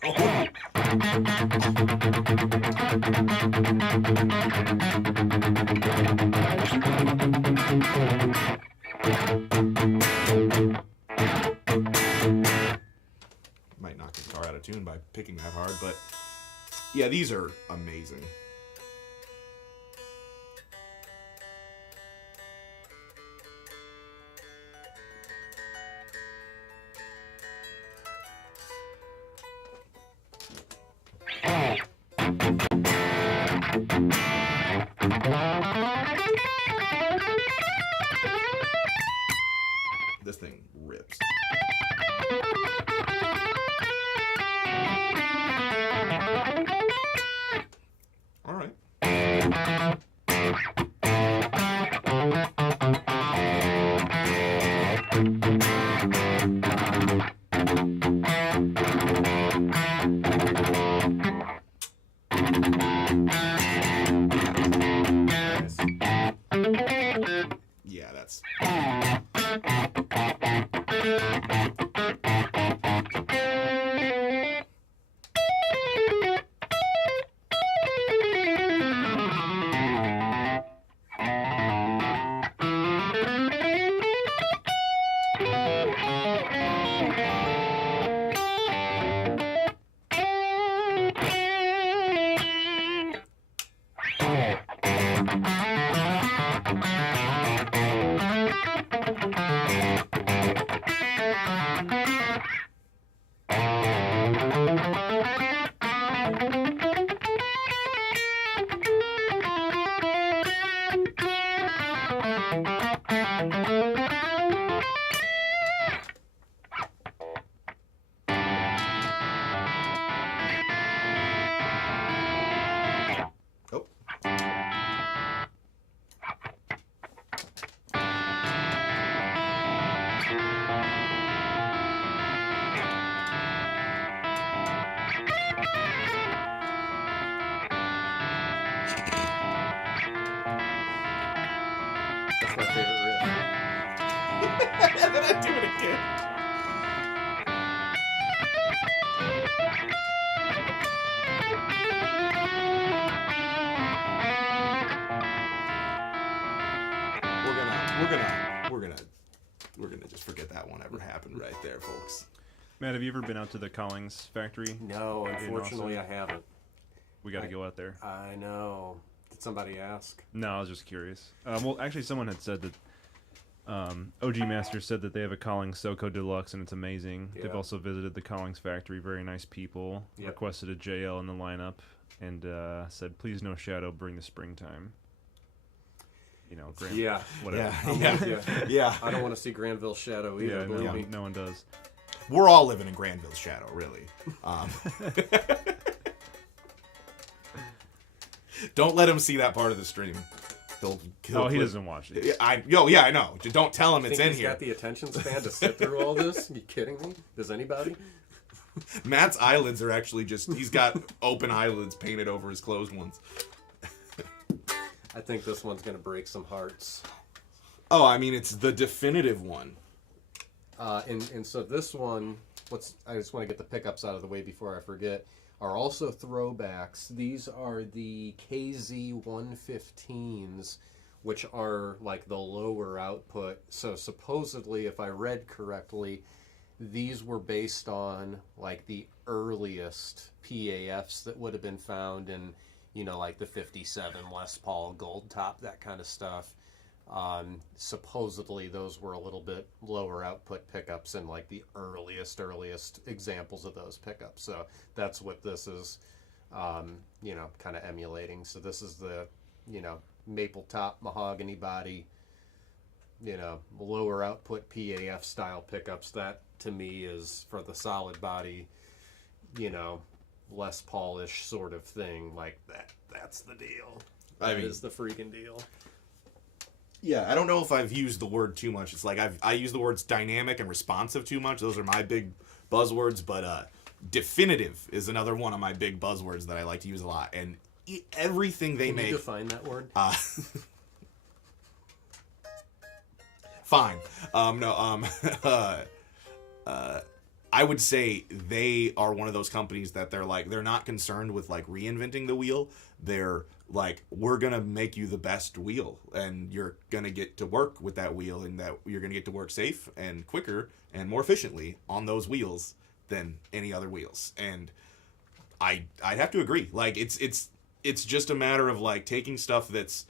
Might knock the guitar out of tune by picking that hard, but yeah, these are amazing. This thing rips. All right. Yeah, that's... Oh. That's my favorite riff. And then I do it again. We're gonna just forget that one ever happened right there, folks. Matt, have you ever been out to the Collings factory? No, unfortunately, I haven't. We got to go out there. I know. Did somebody ask? No, I was just curious. Well, actually, someone had said that OG Masters said that they have a Collings SoCo Deluxe, and it's amazing. Yeah. They've also visited the Collings factory. Very nice people. Yep. Requested a JL in the lineup, and said, please no shadow, bring the springtime. You know, Yeah. whatever. Yeah. I don't want to see Granville Shadow either, Yeah, believe me. no one does. We're all living in Granville's shadow, really. Don't let him see that part of the stream. He doesn't watch it. I know. Just don't tell him it's Think in he's here. got the attention span to sit through all this? Are you kidding me? Does anybody? Matt's eyelids are actually he's got open eyelids painted over his closed ones. I think this one's going to break some hearts. Oh, I mean, it's the definitive one. And so this one, I just want to get the pickups out of the way before I forget, are also throwbacks. These are the KZ-115s, which are like the lower output. So supposedly, if I read correctly, these were based on like the earliest PAFs that would have been found in, like the 57 Les Paul Gold Top, that kind of stuff. Supposedly those were a little bit lower output pickups and like the earliest examples of those pickups. So that's what this is, kind of emulating. So this is the, maple top mahogany body, lower output PAF style pickups. That to me is for the solid body, Les Paulish sort of thing like that. That's the deal. That is the freaking deal. Yeah, I don't know if I've used the word too much. It's like I use the words dynamic and responsive too much. Those are my big buzzwords, but definitive is another one of my big buzzwords that I like to use a lot. And everything they Can make. you define that word? Fine. I would say they are one of those companies that they're not concerned with like reinventing the wheel. They're like, we're gonna make you the best wheel, and you're gonna get to work with that wheel, and that you're gonna get to work safe and quicker and more efficiently on those wheels than any other wheels. And I'd have to agree. Like it's just a matter of like taking stuff that's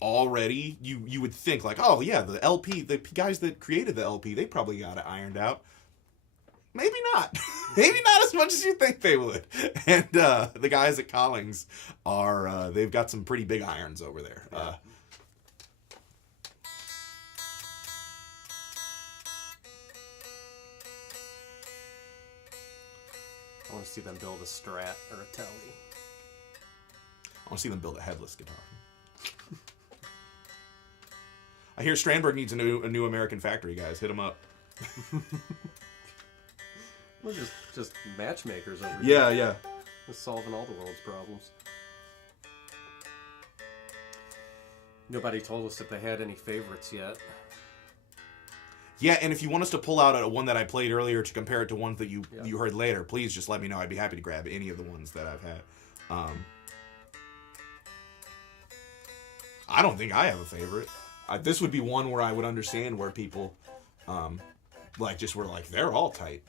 already you would think like, oh yeah, the LP, the guys that created the LP, they probably got it ironed out. Maybe not. Maybe not as much as you think they would. And the guys at Collings are they've got some pretty big irons over there. Yeah. I want to see them build a Strat or a Telly. I want to see them build a headless guitar. I hear Strandberg needs a new American factory, guys. Hit him up. We're just matchmakers over here. Yeah. Just solving all the world's problems. Nobody told us if they had any favorites yet. Yeah, and if you want us to pull out a one that I played earlier to compare it to one that you heard later, please just let me know. I'd be happy to grab any of the ones that I've had. I don't think I have a favorite. This would be one where I would understand where people like just were like, they're all tight.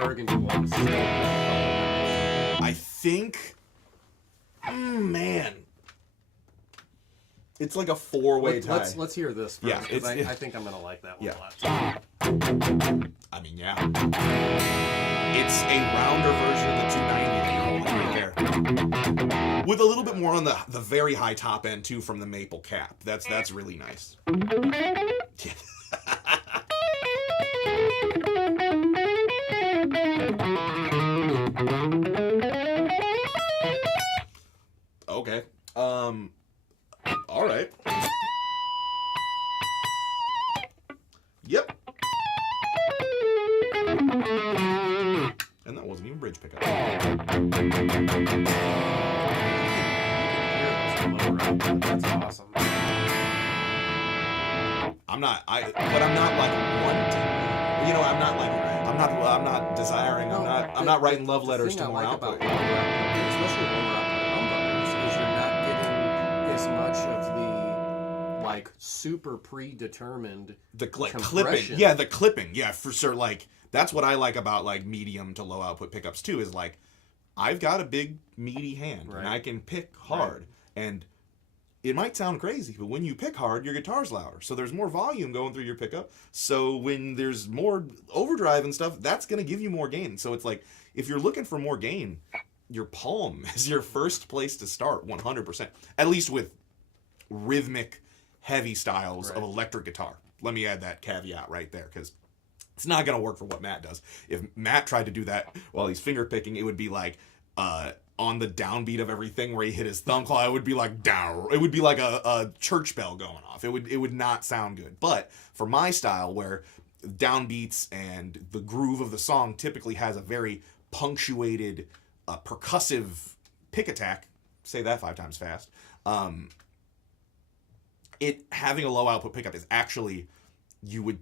Burgundy ones. I think, man, it's like a four-way tie. Let's hear this first. Yeah, 'Cause I think I'm gonna like that one Yeah. a lot. I mean, yeah, it's a rounder version of the 290 right there, with a little bit more on the very high top end too from the maple cap. That's really nice. Yeah. Okay. All right. Yep. And that wasn't even bridge pickup. That's awesome. I'm not like wanting. You know, I'm not desiring. I'm not writing love letters to more output. Especially lower output humbuckers, is you're not getting as much of the like super predetermined clipping. Yeah, the clipping. Yeah, for sure. Like that's what I like about like medium to low output pickups too. Is like I've got a big meaty hand and I can pick hard. And it might sound crazy, but when you pick hard, your guitar's louder. So there's more volume going through your pickup. So when there's more overdrive and stuff, that's going to give you more gain. So it's like, if you're looking for more gain, your palm is your first place to start, 100%. At least with rhythmic, heavy styles of electric guitar. Let me add that caveat right there, because it's not going to work for what Matt does. If Matt tried to do that while he's finger picking, it would be like... on the downbeat of everything where he hit his thumb claw, it would be like down. It would be like a church bell going off. It would not sound good. But for my style, where downbeats and the groove of the song typically has a very punctuated, percussive pick attack, say that 5 times fast. It having a low output pickup is actually, you would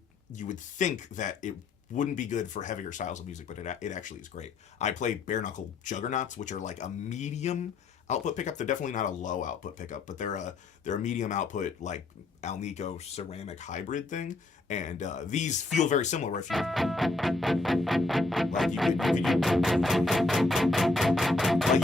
think that it wouldn't be good for heavier styles of music, but it actually is great. I play bare knuckle juggernauts, which are like a medium output pickup. They're definitely not a low output pickup, but they're a medium output like Alnico ceramic hybrid thing. And these feel very similar. Where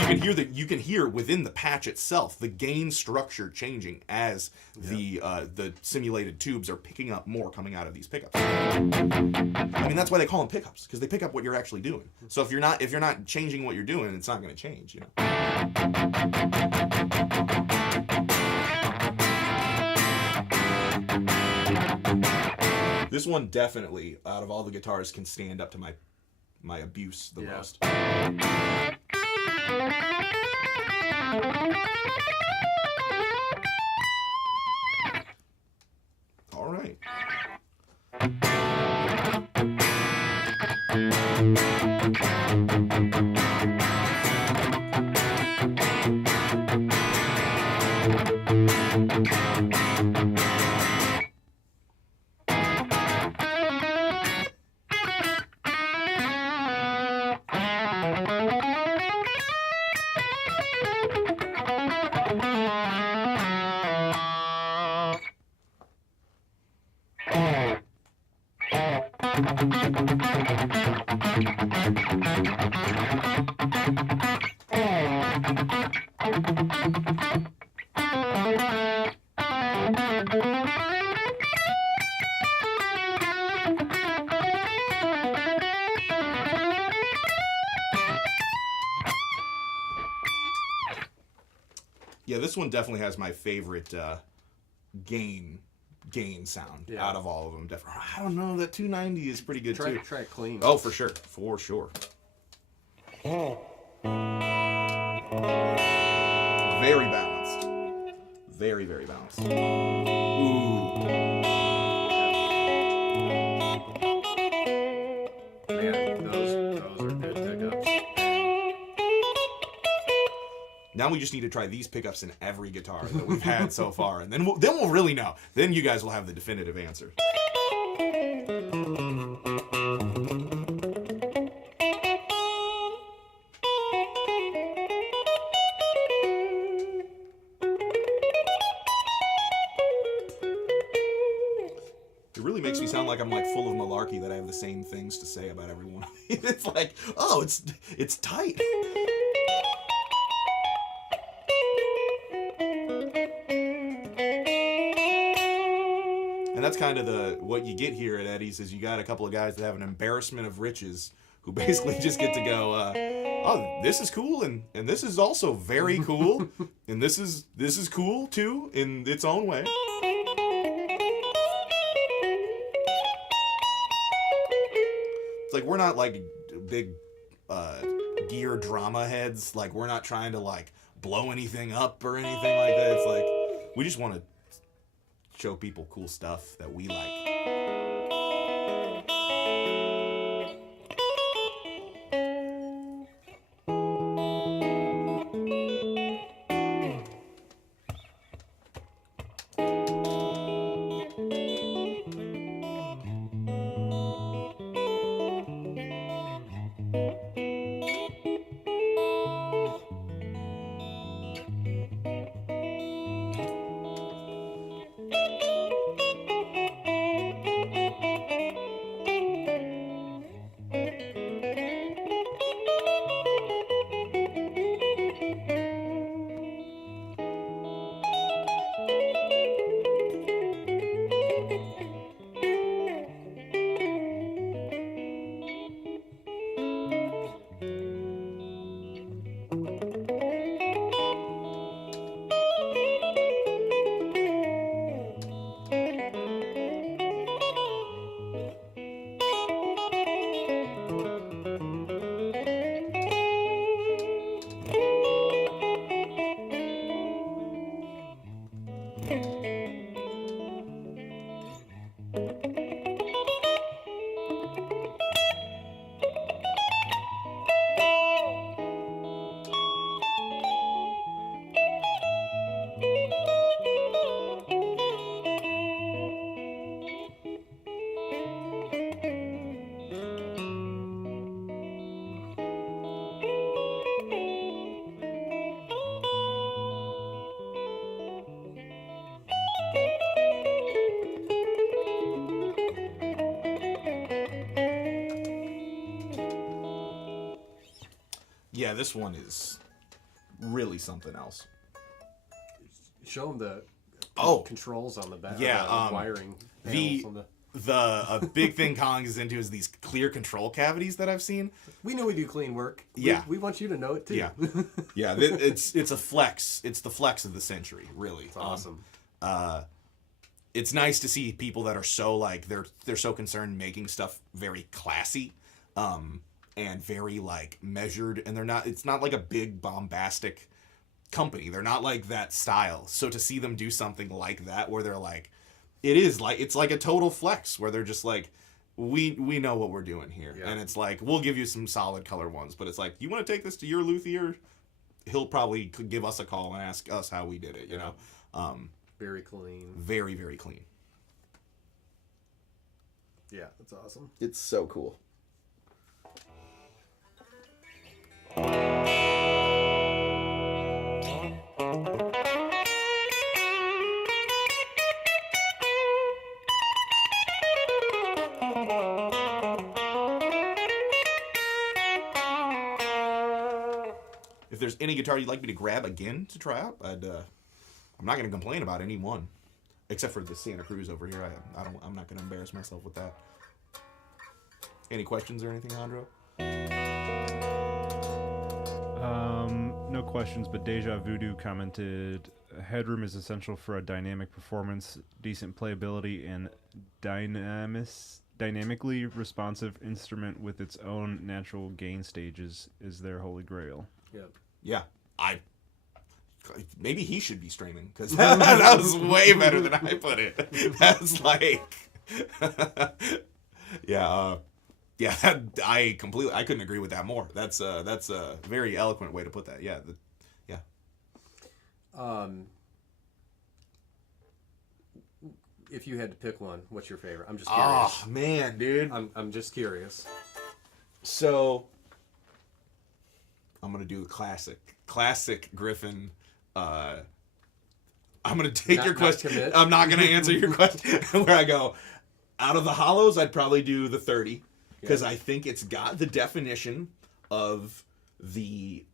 if you can hear within the patch itself the gain structure changing as the simulated tubes are picking up more coming out of these pickups. I mean, that's why they call them pickups, because they pick up what you're actually doing. So if you're not changing what you're doing, it's not going to change. You know. This one definitely, out of all the guitars, can stand up to my abuse the most. All right. Yeah, this one definitely has my favorite gain sound out of all of them. Definitely. I don't know, that 290 is pretty good too. Try it clean. Oh, for sure. For sure. Very balanced. Very, very balanced. Ooh. Man, those are good pickups. Now we just need to try these pickups in every guitar that we've had so far, and then we'll really know. Then you guys will have the definitive answer. It really makes me sound like I'm like full of malarkey, that I have the same things to say about everyone. It's like, oh, it's tight. And that's kind of what you get here at Eddie's, is you got a couple of guys that have an embarrassment of riches who basically just get to go, oh, this is cool, and this is also very cool, and this is cool too in its own way. It's like, we're not like big gear drama heads. Like, we're not trying to like blow anything up or anything like that. It's like, we just want to show people cool stuff that we like. Yeah, this one is really something else. Show them the controls on the back. Yeah, wiring. A big thing Collings is into is these clear control cavities that I've seen. We know we do clean work. Yeah, we want you to know it too. Yeah, yeah. It's a flex. It's the flex of the century, really. It's awesome. It's nice to see people that are so like they're so concerned making stuff very classy, and very like measured, and it's not like a big bombastic company. They're not like that style. So to see them do something like that, where they're like, it's like a total flex, where they're just like, we know what we're doing here. Yeah. And it's like, we'll give you some solid color ones, but it's like, you want to take this to your luthier? He'll probably give us a call and ask us how we did it, you know? Very clean. Very, very clean. Yeah, that's awesome. It's so cool. there's any guitar you'd like me to grab again to try out, I'm not going to complain about any one, except for the Santa Cruz over here. I'm not going to embarrass myself with that. Any questions or anything, Andro? No questions, but Deja Voodoo commented, headroom is essential for a dynamic performance, decent playability, and dynamically responsive instrument with its own natural gain stages is their holy grail. Yep. Yeah. Maybe he should be streaming, because that was way better than I put it. That's like... yeah, I couldn't agree with that more. That's a very eloquent way to put that. Yeah, yeah. If you had to pick one, what's your favorite? I'm just curious. Oh man, dude. I'm just curious. So I'm gonna do the classic Griffin. I'm gonna take your question. I'm not gonna answer your question. Where I go, out of the hollows, I'd probably do the 30. Because I think it's got the definition of the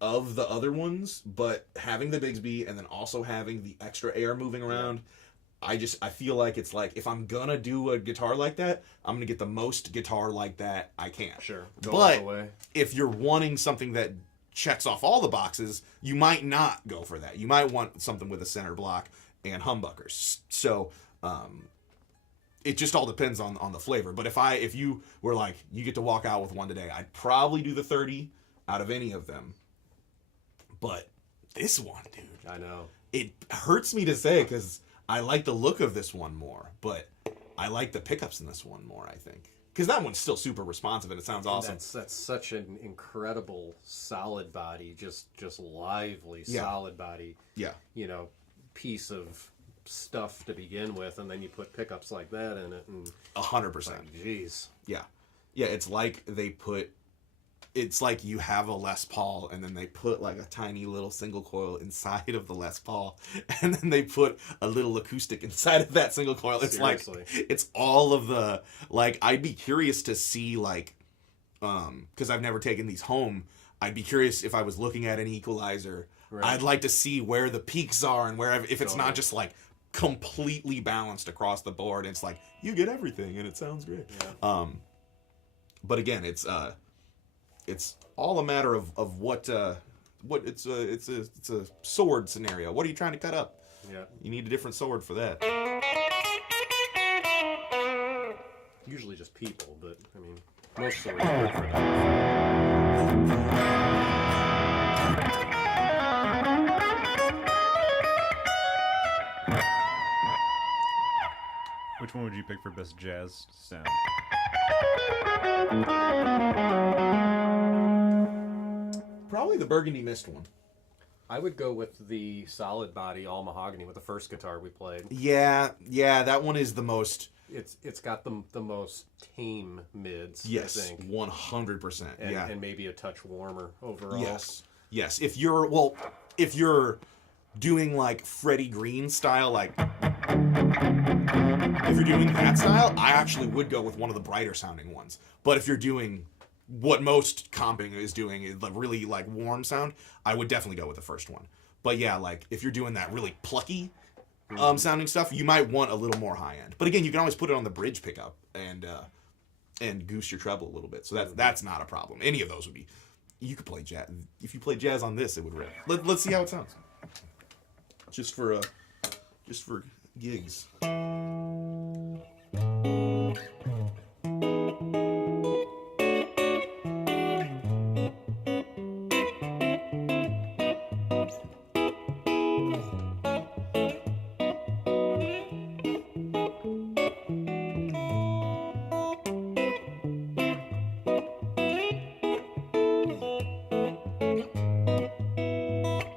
other ones, but having the Bigsby and then also having the extra air moving around, I feel like it's like, if I'm gonna do a guitar like that, I'm gonna get the most guitar like that I can. Sure. Go all the way. If you're wanting something that checks off all the boxes, you might not go for that. You might want something with a center block and humbuckers. So, it just all depends on the flavor. But if you were like, you get to walk out with one today, I'd probably do the 30 out of any of them. But this one, dude. I know. It hurts me to say, because I like the look of this one more, but I like the pickups in this one more, I think. Because that one's still super responsive and it sounds awesome. That's such an incredible solid body, just lively solid body. Yeah. Piece of stuff to begin with, and then you put pickups like that in it, and 100%. Jeez. Yeah, it's like you have a Les Paul, and then they put like a tiny little single coil inside of the Les Paul, and then they put a little acoustic inside of that single coil. It's Seriously. Like, it's all of the, like, I'd be curious to see, like, because I've never taken these home, I'd be curious if I was looking at an equalizer, right. I'd like to see where the peaks are, and if it's not just like completely balanced across the board. It's like, you get everything and it sounds great. Yeah. But again, it's all a matter of what it's a sword scenario. What are you trying to cut up? Yeah. You need a different sword for that. Usually just people, but I mean, most swords are different. Which one would you pick for best jazz sound? Probably the Burgundy Mist one. I would go with the solid body all mahogany with the first guitar we played. Yeah, that one is the most. It's got the most tame mids. Yes, I think 100%. Yeah, and maybe a touch warmer overall. Yes. If you're doing like Freddie Green style, like if you're doing that style, I actually would go with one of the brighter sounding ones. But if you're doing what most comping is doing, is the really like warm sound, I would definitely go with the first one. But yeah, like if you're doing that really plucky sounding stuff, you might want a little more high end. But again, you can always put it on the bridge pickup and goose your treble a little bit. So that's not a problem. Any of those would be. You could play jazz. If you play jazz on this, it would rip. Let's see how it sounds. Just for gigs.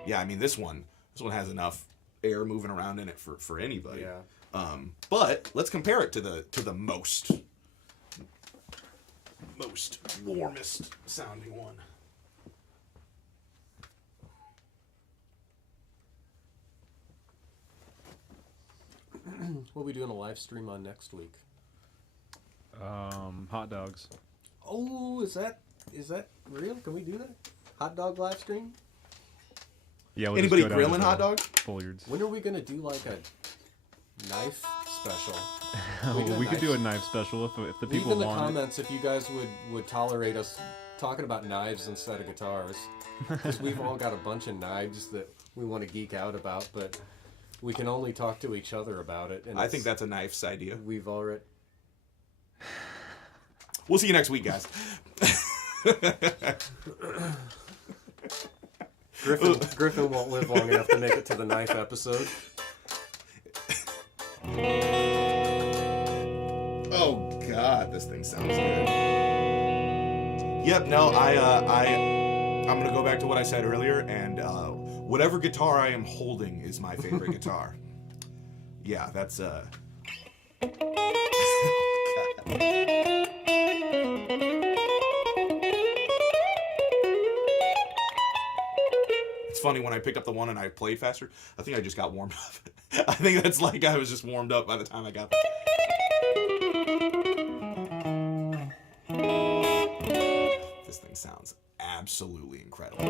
Yeah, I mean this one has enough air moving around in it for anybody. Yeah. But let's compare it to the most warmest sounding one. What are we doing a live stream on next week? Hot dogs. Oh, is that real? Can we do that? Hot dog live stream? Yeah. We'll Anybody just go down grilling to hot the dogs? Billiards. When are we gonna do like a knife special? We could do a knife special if the Leave people in the want comments if you guys would tolerate us talking about knives instead of guitars, because we've all got a bunch of knives that we want to geek out about, but we can only talk to each other about it. And I think that's a knife's idea. we've already. We'll see you next week, guys. Griffin won't live long enough to make it to the knife episode. Oh God, this thing sounds good. Yep. No, I'm gonna go back to what I said earlier, and whatever guitar I am holding is my favorite guitar. Yeah, that's It's funny, when I picked up the one and I played faster, I think I just got warmed up. I think that's like I was just warmed up by the time I got there. This thing sounds absolutely incredible.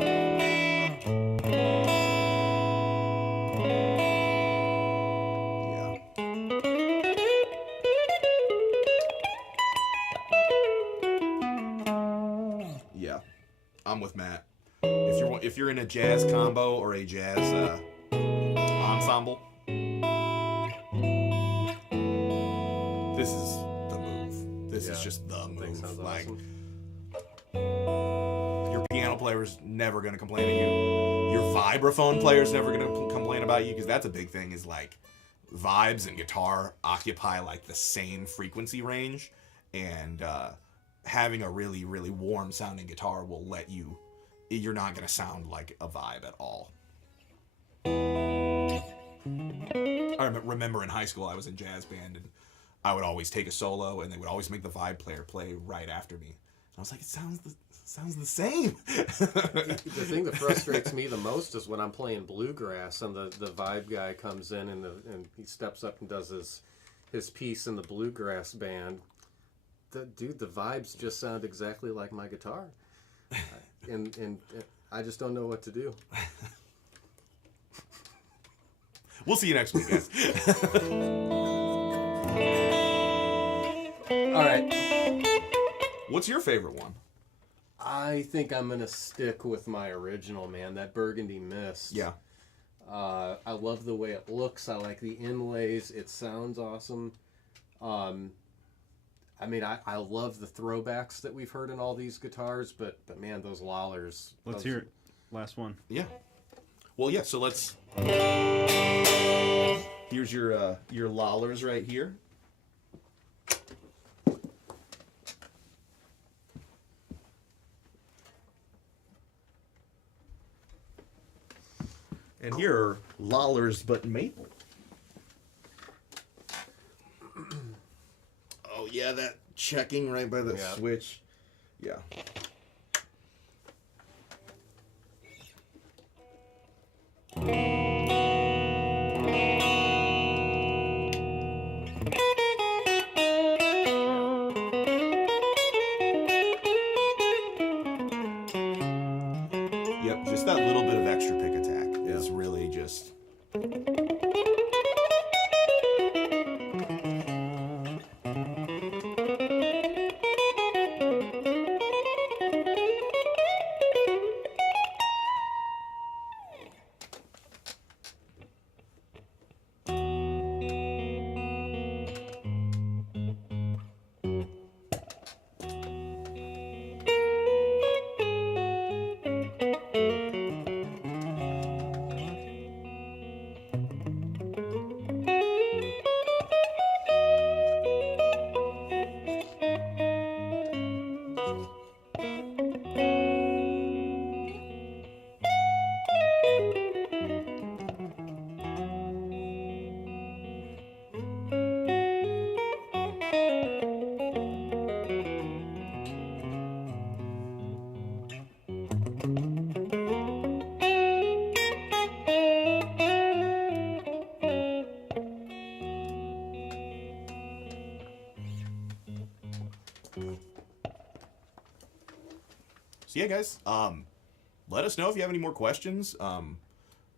Yeah, I'm with Matt. If you're in a jazz combo or a jazz ensemble, this is the move. This is just the move. Like, awesome. your piano player's never gonna complain at you. Your vibraphone player's never gonna complain about you, because that's a big thing. Is like vibes and guitar occupy like the same frequency range, and having a really, really warm sounding guitar will let you. You're not going to sound like a vibe at all. I remember in high school I was in jazz band, and I would always take a solo, and they would always make the vibe player play right after me. And I was like, it sounds the same. The thing that frustrates me the most is when I'm playing bluegrass and the vibe guy comes in and he steps up and does his piece in the bluegrass band. The vibes just sound exactly like my guitar. And I just don't know what to do. We'll see you next week, guys. All right. What's your favorite one? I think I'm going to stick with my original, man. That Burgundy Mist. Yeah. I love the way it looks. I like the inlays. It sounds awesome. I mean, I love the throwbacks that we've heard in all these guitars, but man, those Lollars. Let's hear it. Last one. Yeah. Well, yeah. So let's. Here's your Lollars right here. And here are Lollars, but maple. Oh yeah, that checking right by the switch. Yeah. Yep, just that little bit of extra pick attack is really just. So yeah, guys, let us know if you have any more questions.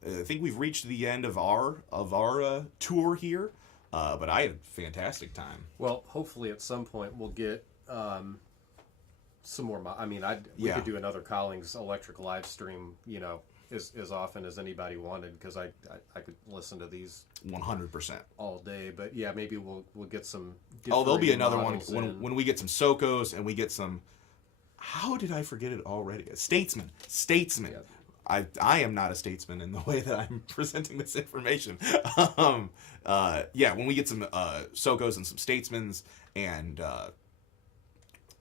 I think we've reached the end of our tour here. But I had a fantastic time. Well, hopefully at some point we'll get some more. We could do another Collings electric live stream, as often as anybody wanted, because I could listen to these 100% all day. But yeah, maybe we'll get some. Oh, there'll be another one models when we get some Socos and we get some. How did I forget it already? Statesman. Yeah. I am not a statesman in the way that I'm presenting this information. When we get some Socos and some Statesmans and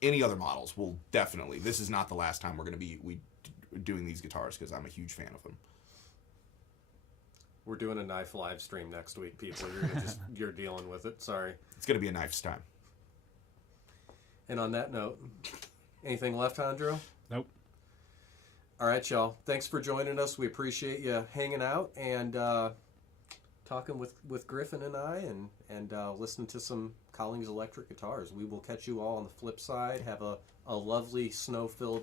any other models, we'll definitely. This is not the last time we're going to be doing these guitars because I'm a huge fan of them. We're doing a knife live stream next week, people. You're dealing with it. Sorry. It's going to be a knife's time. And on that note, anything left, Hondro? Nope. All right, y'all. Thanks for joining us. We appreciate you hanging out and talking with Griffin and I and listening to some Collings electric guitars. We will catch you all on the flip side. Have a lovely snow-filled